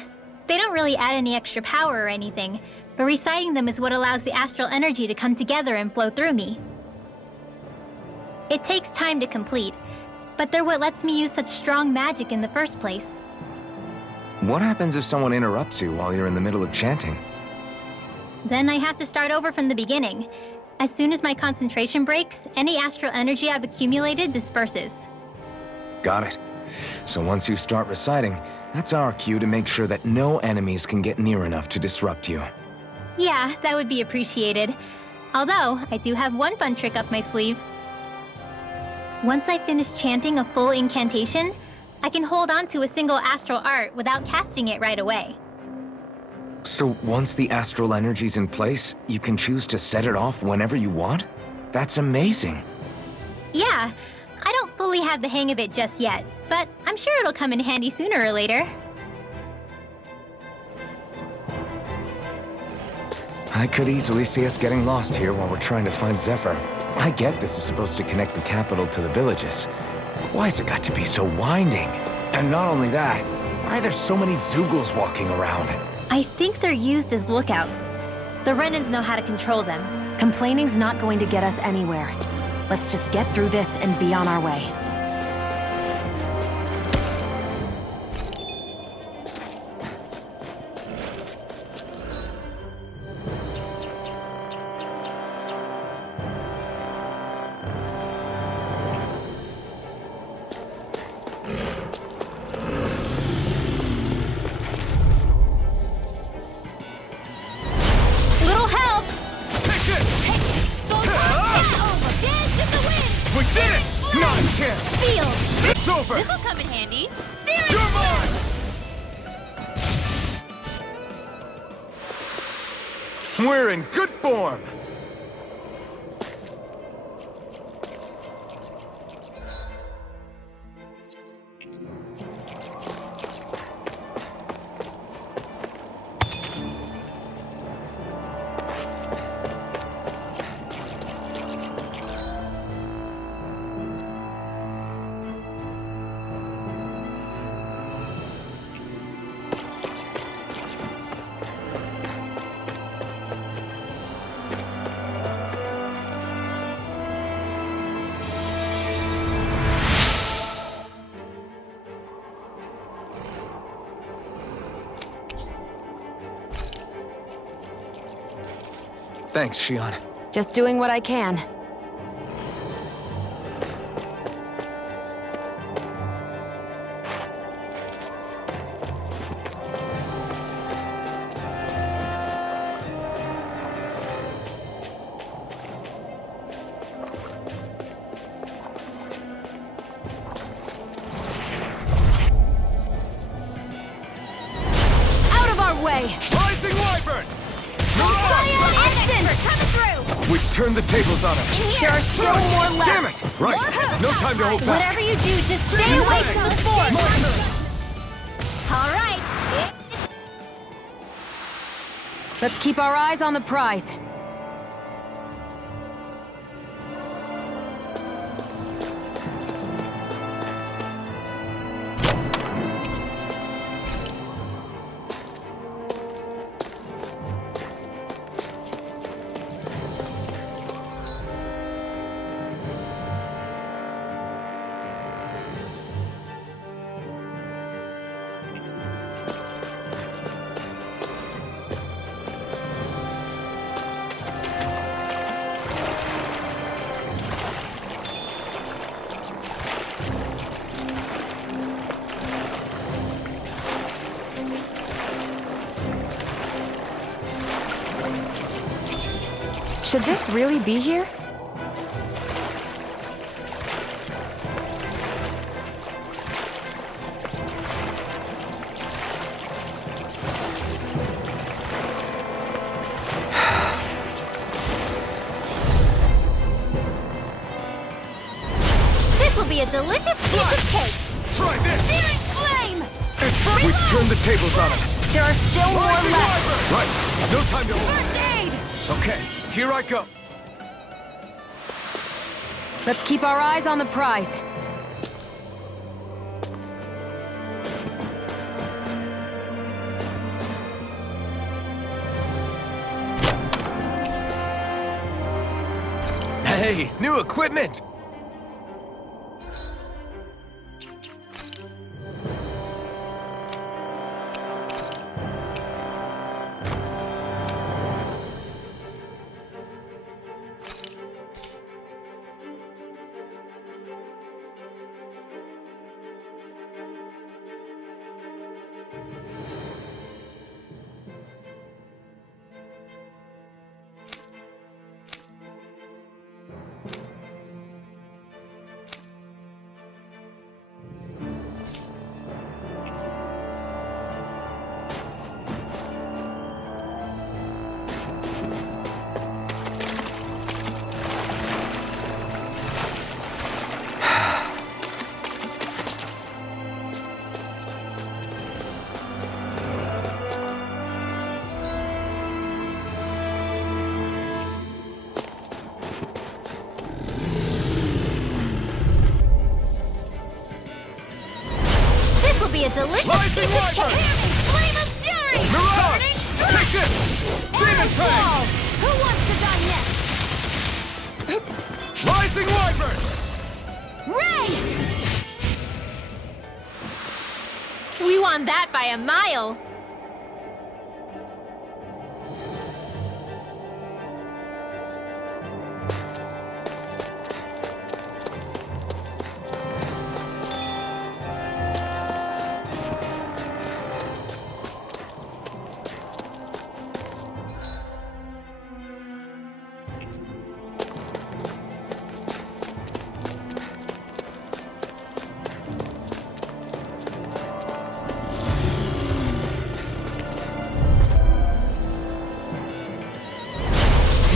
they don't really add any extra power or anything, but reciting them is what allows the astral energy to come together and flow through me. It takes time to complete, but they're what lets me use such strong magic in the first place. What happens if someone interrupts you while you're in the middle of chanting? Then I have to start over from the beginning. As soon as my concentration breaks, any astral energy I've accumulated disperses. Got it. So once you start reciting, that's our cue to make sure that no enemies can get near enough to disrupt you. Yeah, that would be appreciated. Although, I do have one fun trick up my sleeve. Once I finish chanting a full incantation, I can hold on to a single astral art without casting it right away. So once the astral energy's in place, you can choose to set it off whenever you want? That's amazing. Yeah, I don't fully have the hang of it just yet, but I'm sure it'll come in handy sooner or later. I could easily see us getting lost here while we're trying to find Zephyr. I get this is supposed to connect the capital to the villages. Why's it got to be so winding? And not only that, why are there so many Zoogles walking around? I think they're used as lookouts. The Renans know how to control them. Complaining's not going to get us anywhere. Let's just get through this and be on our way. Little help! Take this! We did it! Not a chance! Field! It's over! This'll come in handy. You're mine! We're in good form! Thanks, Shion. Just doing what I can. turned the tables on him. There are still more left. Damn it! Right. No time to hold back. Whatever you do, just stay away from the sport. All right. Let's keep our eyes on the prize. Should this really be here? This will be a delicious piece of cake. Try this! Searing flame! We've turned the tables on him. There are still more left. Right. No time to hold First aid! Okay, here I go. Let's keep our eyes on the prize. Hey, new equipment! Be a delicious Rising piece of Wyvern! cake. Flame of fury! Mirage! Burning Take strike! this! Demon Fang! Wall! Who wants to die next? Rising Wyvern! Ray! We won that by a mile.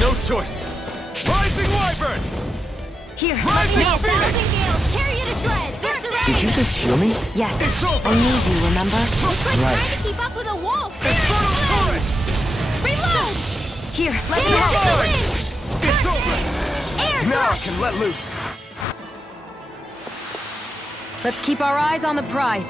No choice! Rising Wyvern! Here, Rising let me. Phoenix! Gale, tear you to shreds! First aid! Did you just heal me? Yes, It's over! I need you, remember? It's like Right. trying to keep up with a wolf! Infernal Torrent! Reload! Here, let me You're help. mine! It's over! Air Now I thrust! can let loose. Let's keep our eyes on the prize.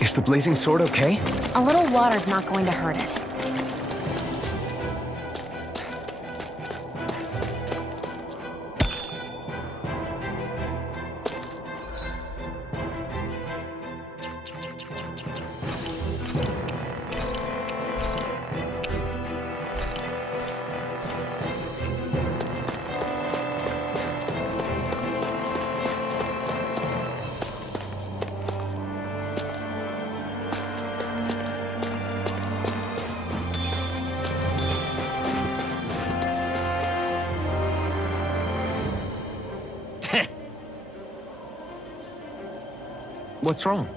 Is the blazing sword okay? A little water's not going to hurt it. What's wrong?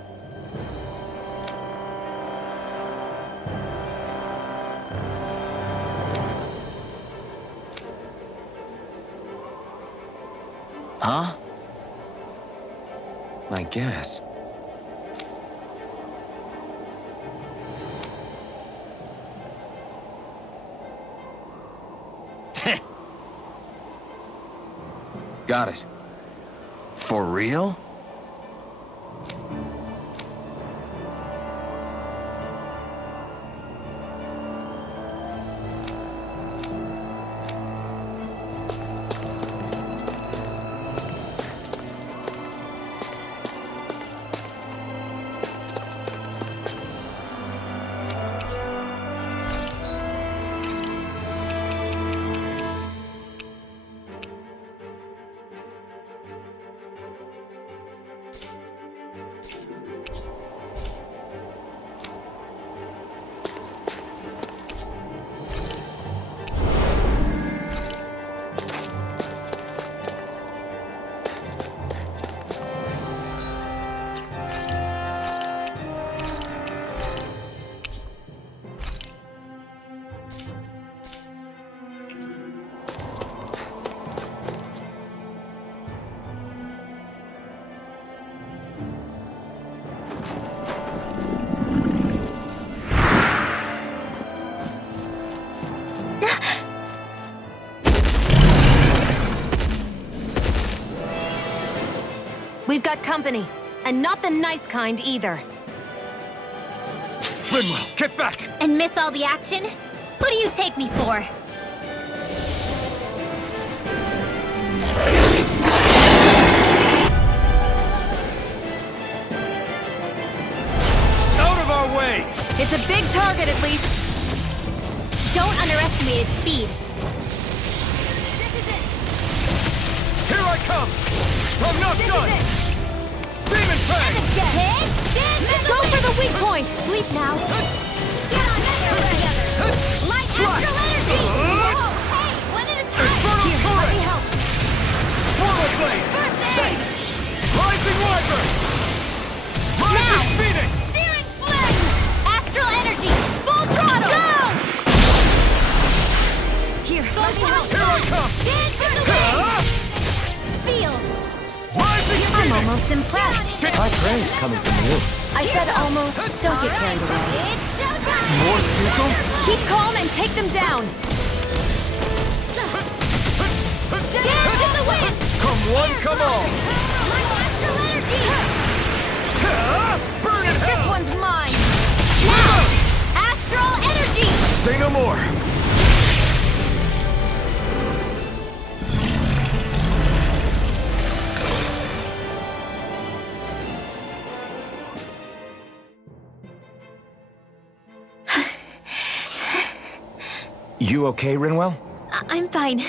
Huh? I guess. Got it. For real? We've got company, and not the nice kind either. Rinwell, get back! And miss all the action? Who do you take me for? Out of our way! It's a big target, at least. Don't underestimate its speed. Here I come! I'm not done! Demon Fang! Go for the weak point! Sleep now. Light astral energy! Whoa, hey, one at a time! Infernal Here, let Turret! me help. Portal Blade! First aid! Rising Wyvern! Rising Phoenix! Searing flame! Astral energy! Full throttle! Go! Here, let me help. Here I come! Dance in the wind! Seal! Rising I'm Phoenix! almost impressed. High praise coming from you. I said almost. Don't get carried away. It's showtime! More sequels? Keep calm and take them down. Dance in the wind! Come one, come all! Light astral energy! Burn in This hell! one's mine. Now! Astral energy! Say no more! You okay, Rinwell? I'm fine.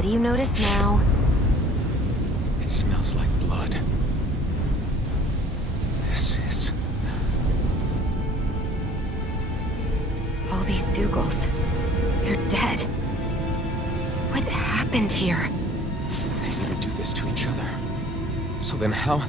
what do you notice now? It smells like blood. This is... All these Zeugles, they're dead. What happened here? They didn't do this to each other. So then how...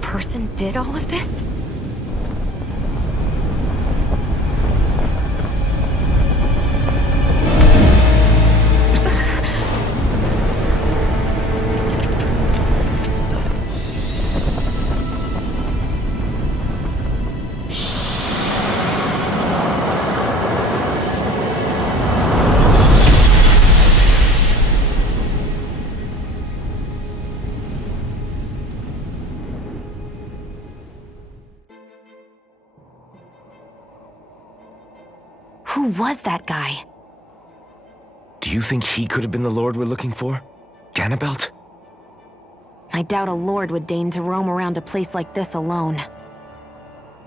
Person did all of this? Who was that guy? Do you think he could have been the Lord we're looking for? Ganabelt? I doubt a lord would deign to roam around a place like this alone.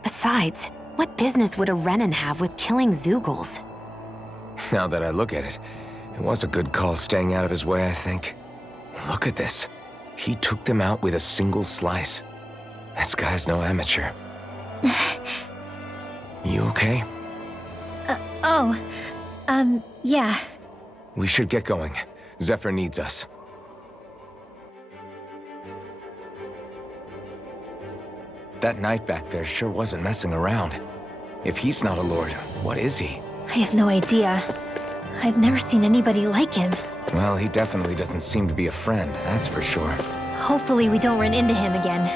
Besides, what business would a Renan have with killing Zeugles? Now that I look at it, it was a good call staying out of his way, I think. Look at this. He took them out with a single slice. This guy's no amateur. You okay? Yeah. We should get going. Zephyr needs us. That knight back there sure wasn't messing around. If he's not a lord, what is he? I have no idea. I've never seen anybody like him. Well, he definitely doesn't seem to be a friend, that's for sure. Hopefully we don't run into him again.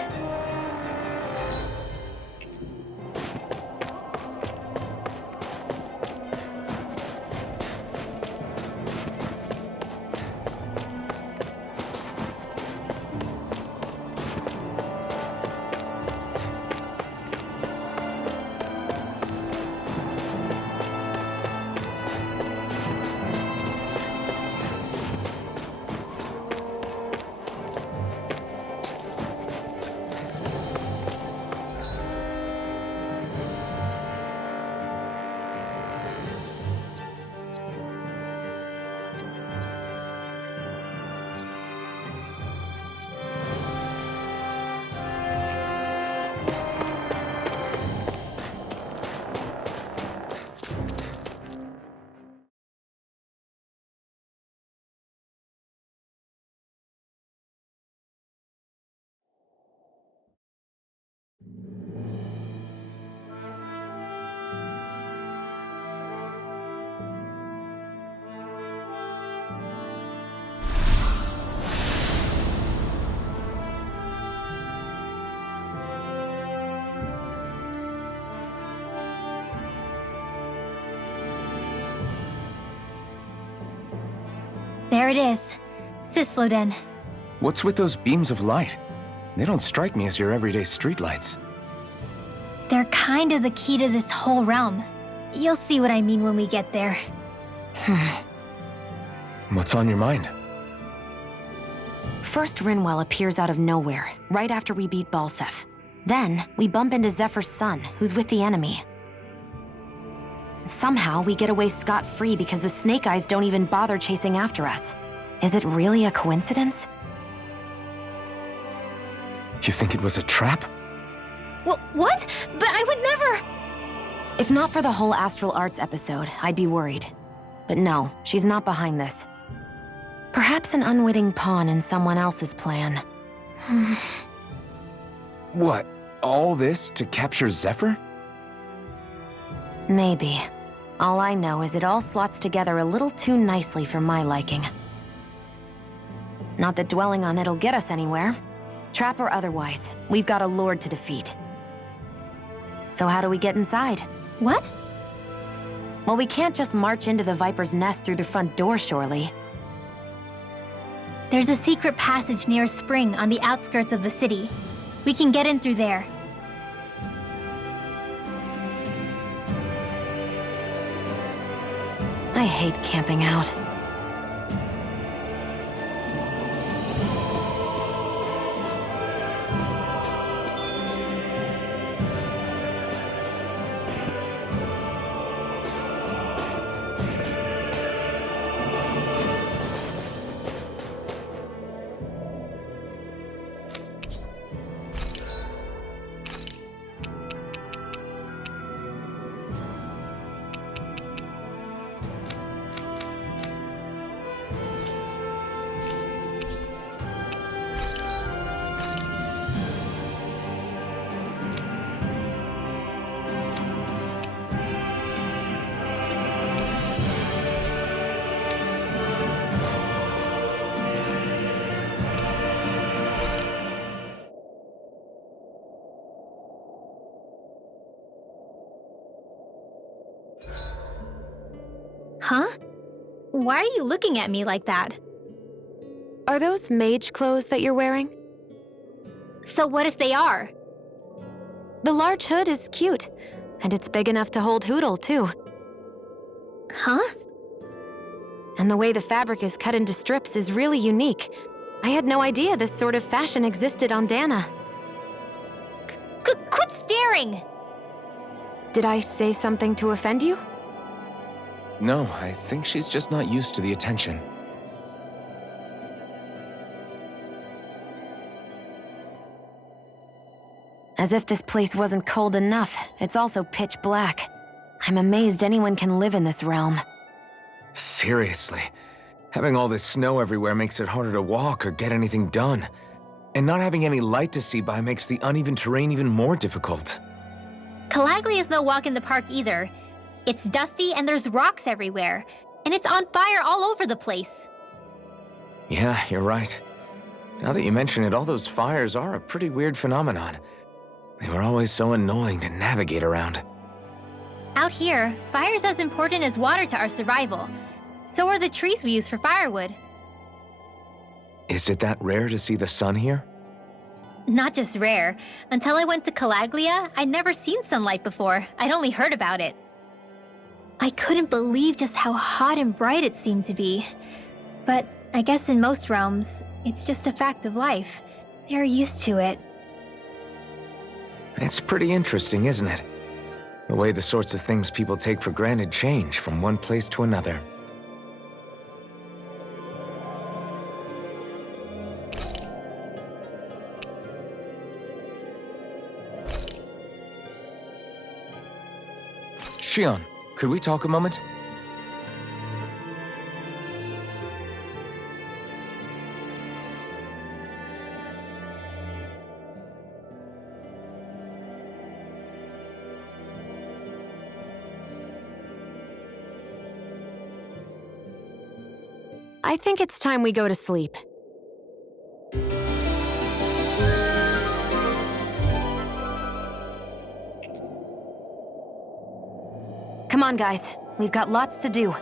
There it is. Sisloden. What's with those beams of light? They don't strike me as your everyday streetlights. They're kind of the key to this whole realm. You'll see what I mean when we get there. What's on your mind? First, Rinwell appears out of nowhere, right after we beat Balseph. Then, we bump into Zephyr's son, who's with the enemy. Somehow, we get away scot-free because the Snake Eyes don't even bother chasing after us. Is it really a coincidence? You think it was a trap? What? But I would never... If not for the whole Astral Arts episode, I'd be worried. But no, she's not behind this. Perhaps an unwitting pawn in someone else's plan. What? All this to capture Zephyr? Maybe. All I know is it all slots together a little too nicely for my liking. Not that dwelling on it'll get us anywhere. Trap or otherwise, we've got a lord to defeat. So how do we get inside? What? Well, we can't just march into the Viper's nest through the front door, surely. There's a secret passage near a spring on the outskirts of the city. We can get in through there. I hate camping out. Huh? Why are you looking at me like that? Are those mage clothes that you're wearing? So what if they are? The large hood is cute, and it's big enough to hold Hootle, too. Huh? And the way the fabric is cut into strips is really unique. I had no idea this sort of fashion existed on Dana. Quit staring! Did I say something to offend you? No, I think she's just not used to the attention. As if this place wasn't cold enough, it's also pitch black. I'm amazed anyone can live in this realm. Seriously. Having all this snow everywhere makes it harder to walk or get anything done. And not having any light to see by makes the uneven terrain even more difficult. Calaglia is no walk in the park either. It's dusty and there's rocks everywhere. And it's on fire all over the place. Yeah, you're right. Now that you mention it, all those fires are a pretty weird phenomenon. They were always so annoying to navigate around. Out here, fire's as important as water to our survival. So are the trees we use for firewood. Is it that rare to see the sun here? Not just rare. Until I went to Calaglia, I'd never seen sunlight before. I'd only heard about it. I couldn't believe just how hot and bright it seemed to be. But I guess in most realms, it's just a fact of life. They're used to it. It's pretty interesting, isn't it? The way the sorts of things people take for granted change from one place to another. Shion, could we talk a moment? I think it's time we go to sleep. Come on, guys. We've got lots to do.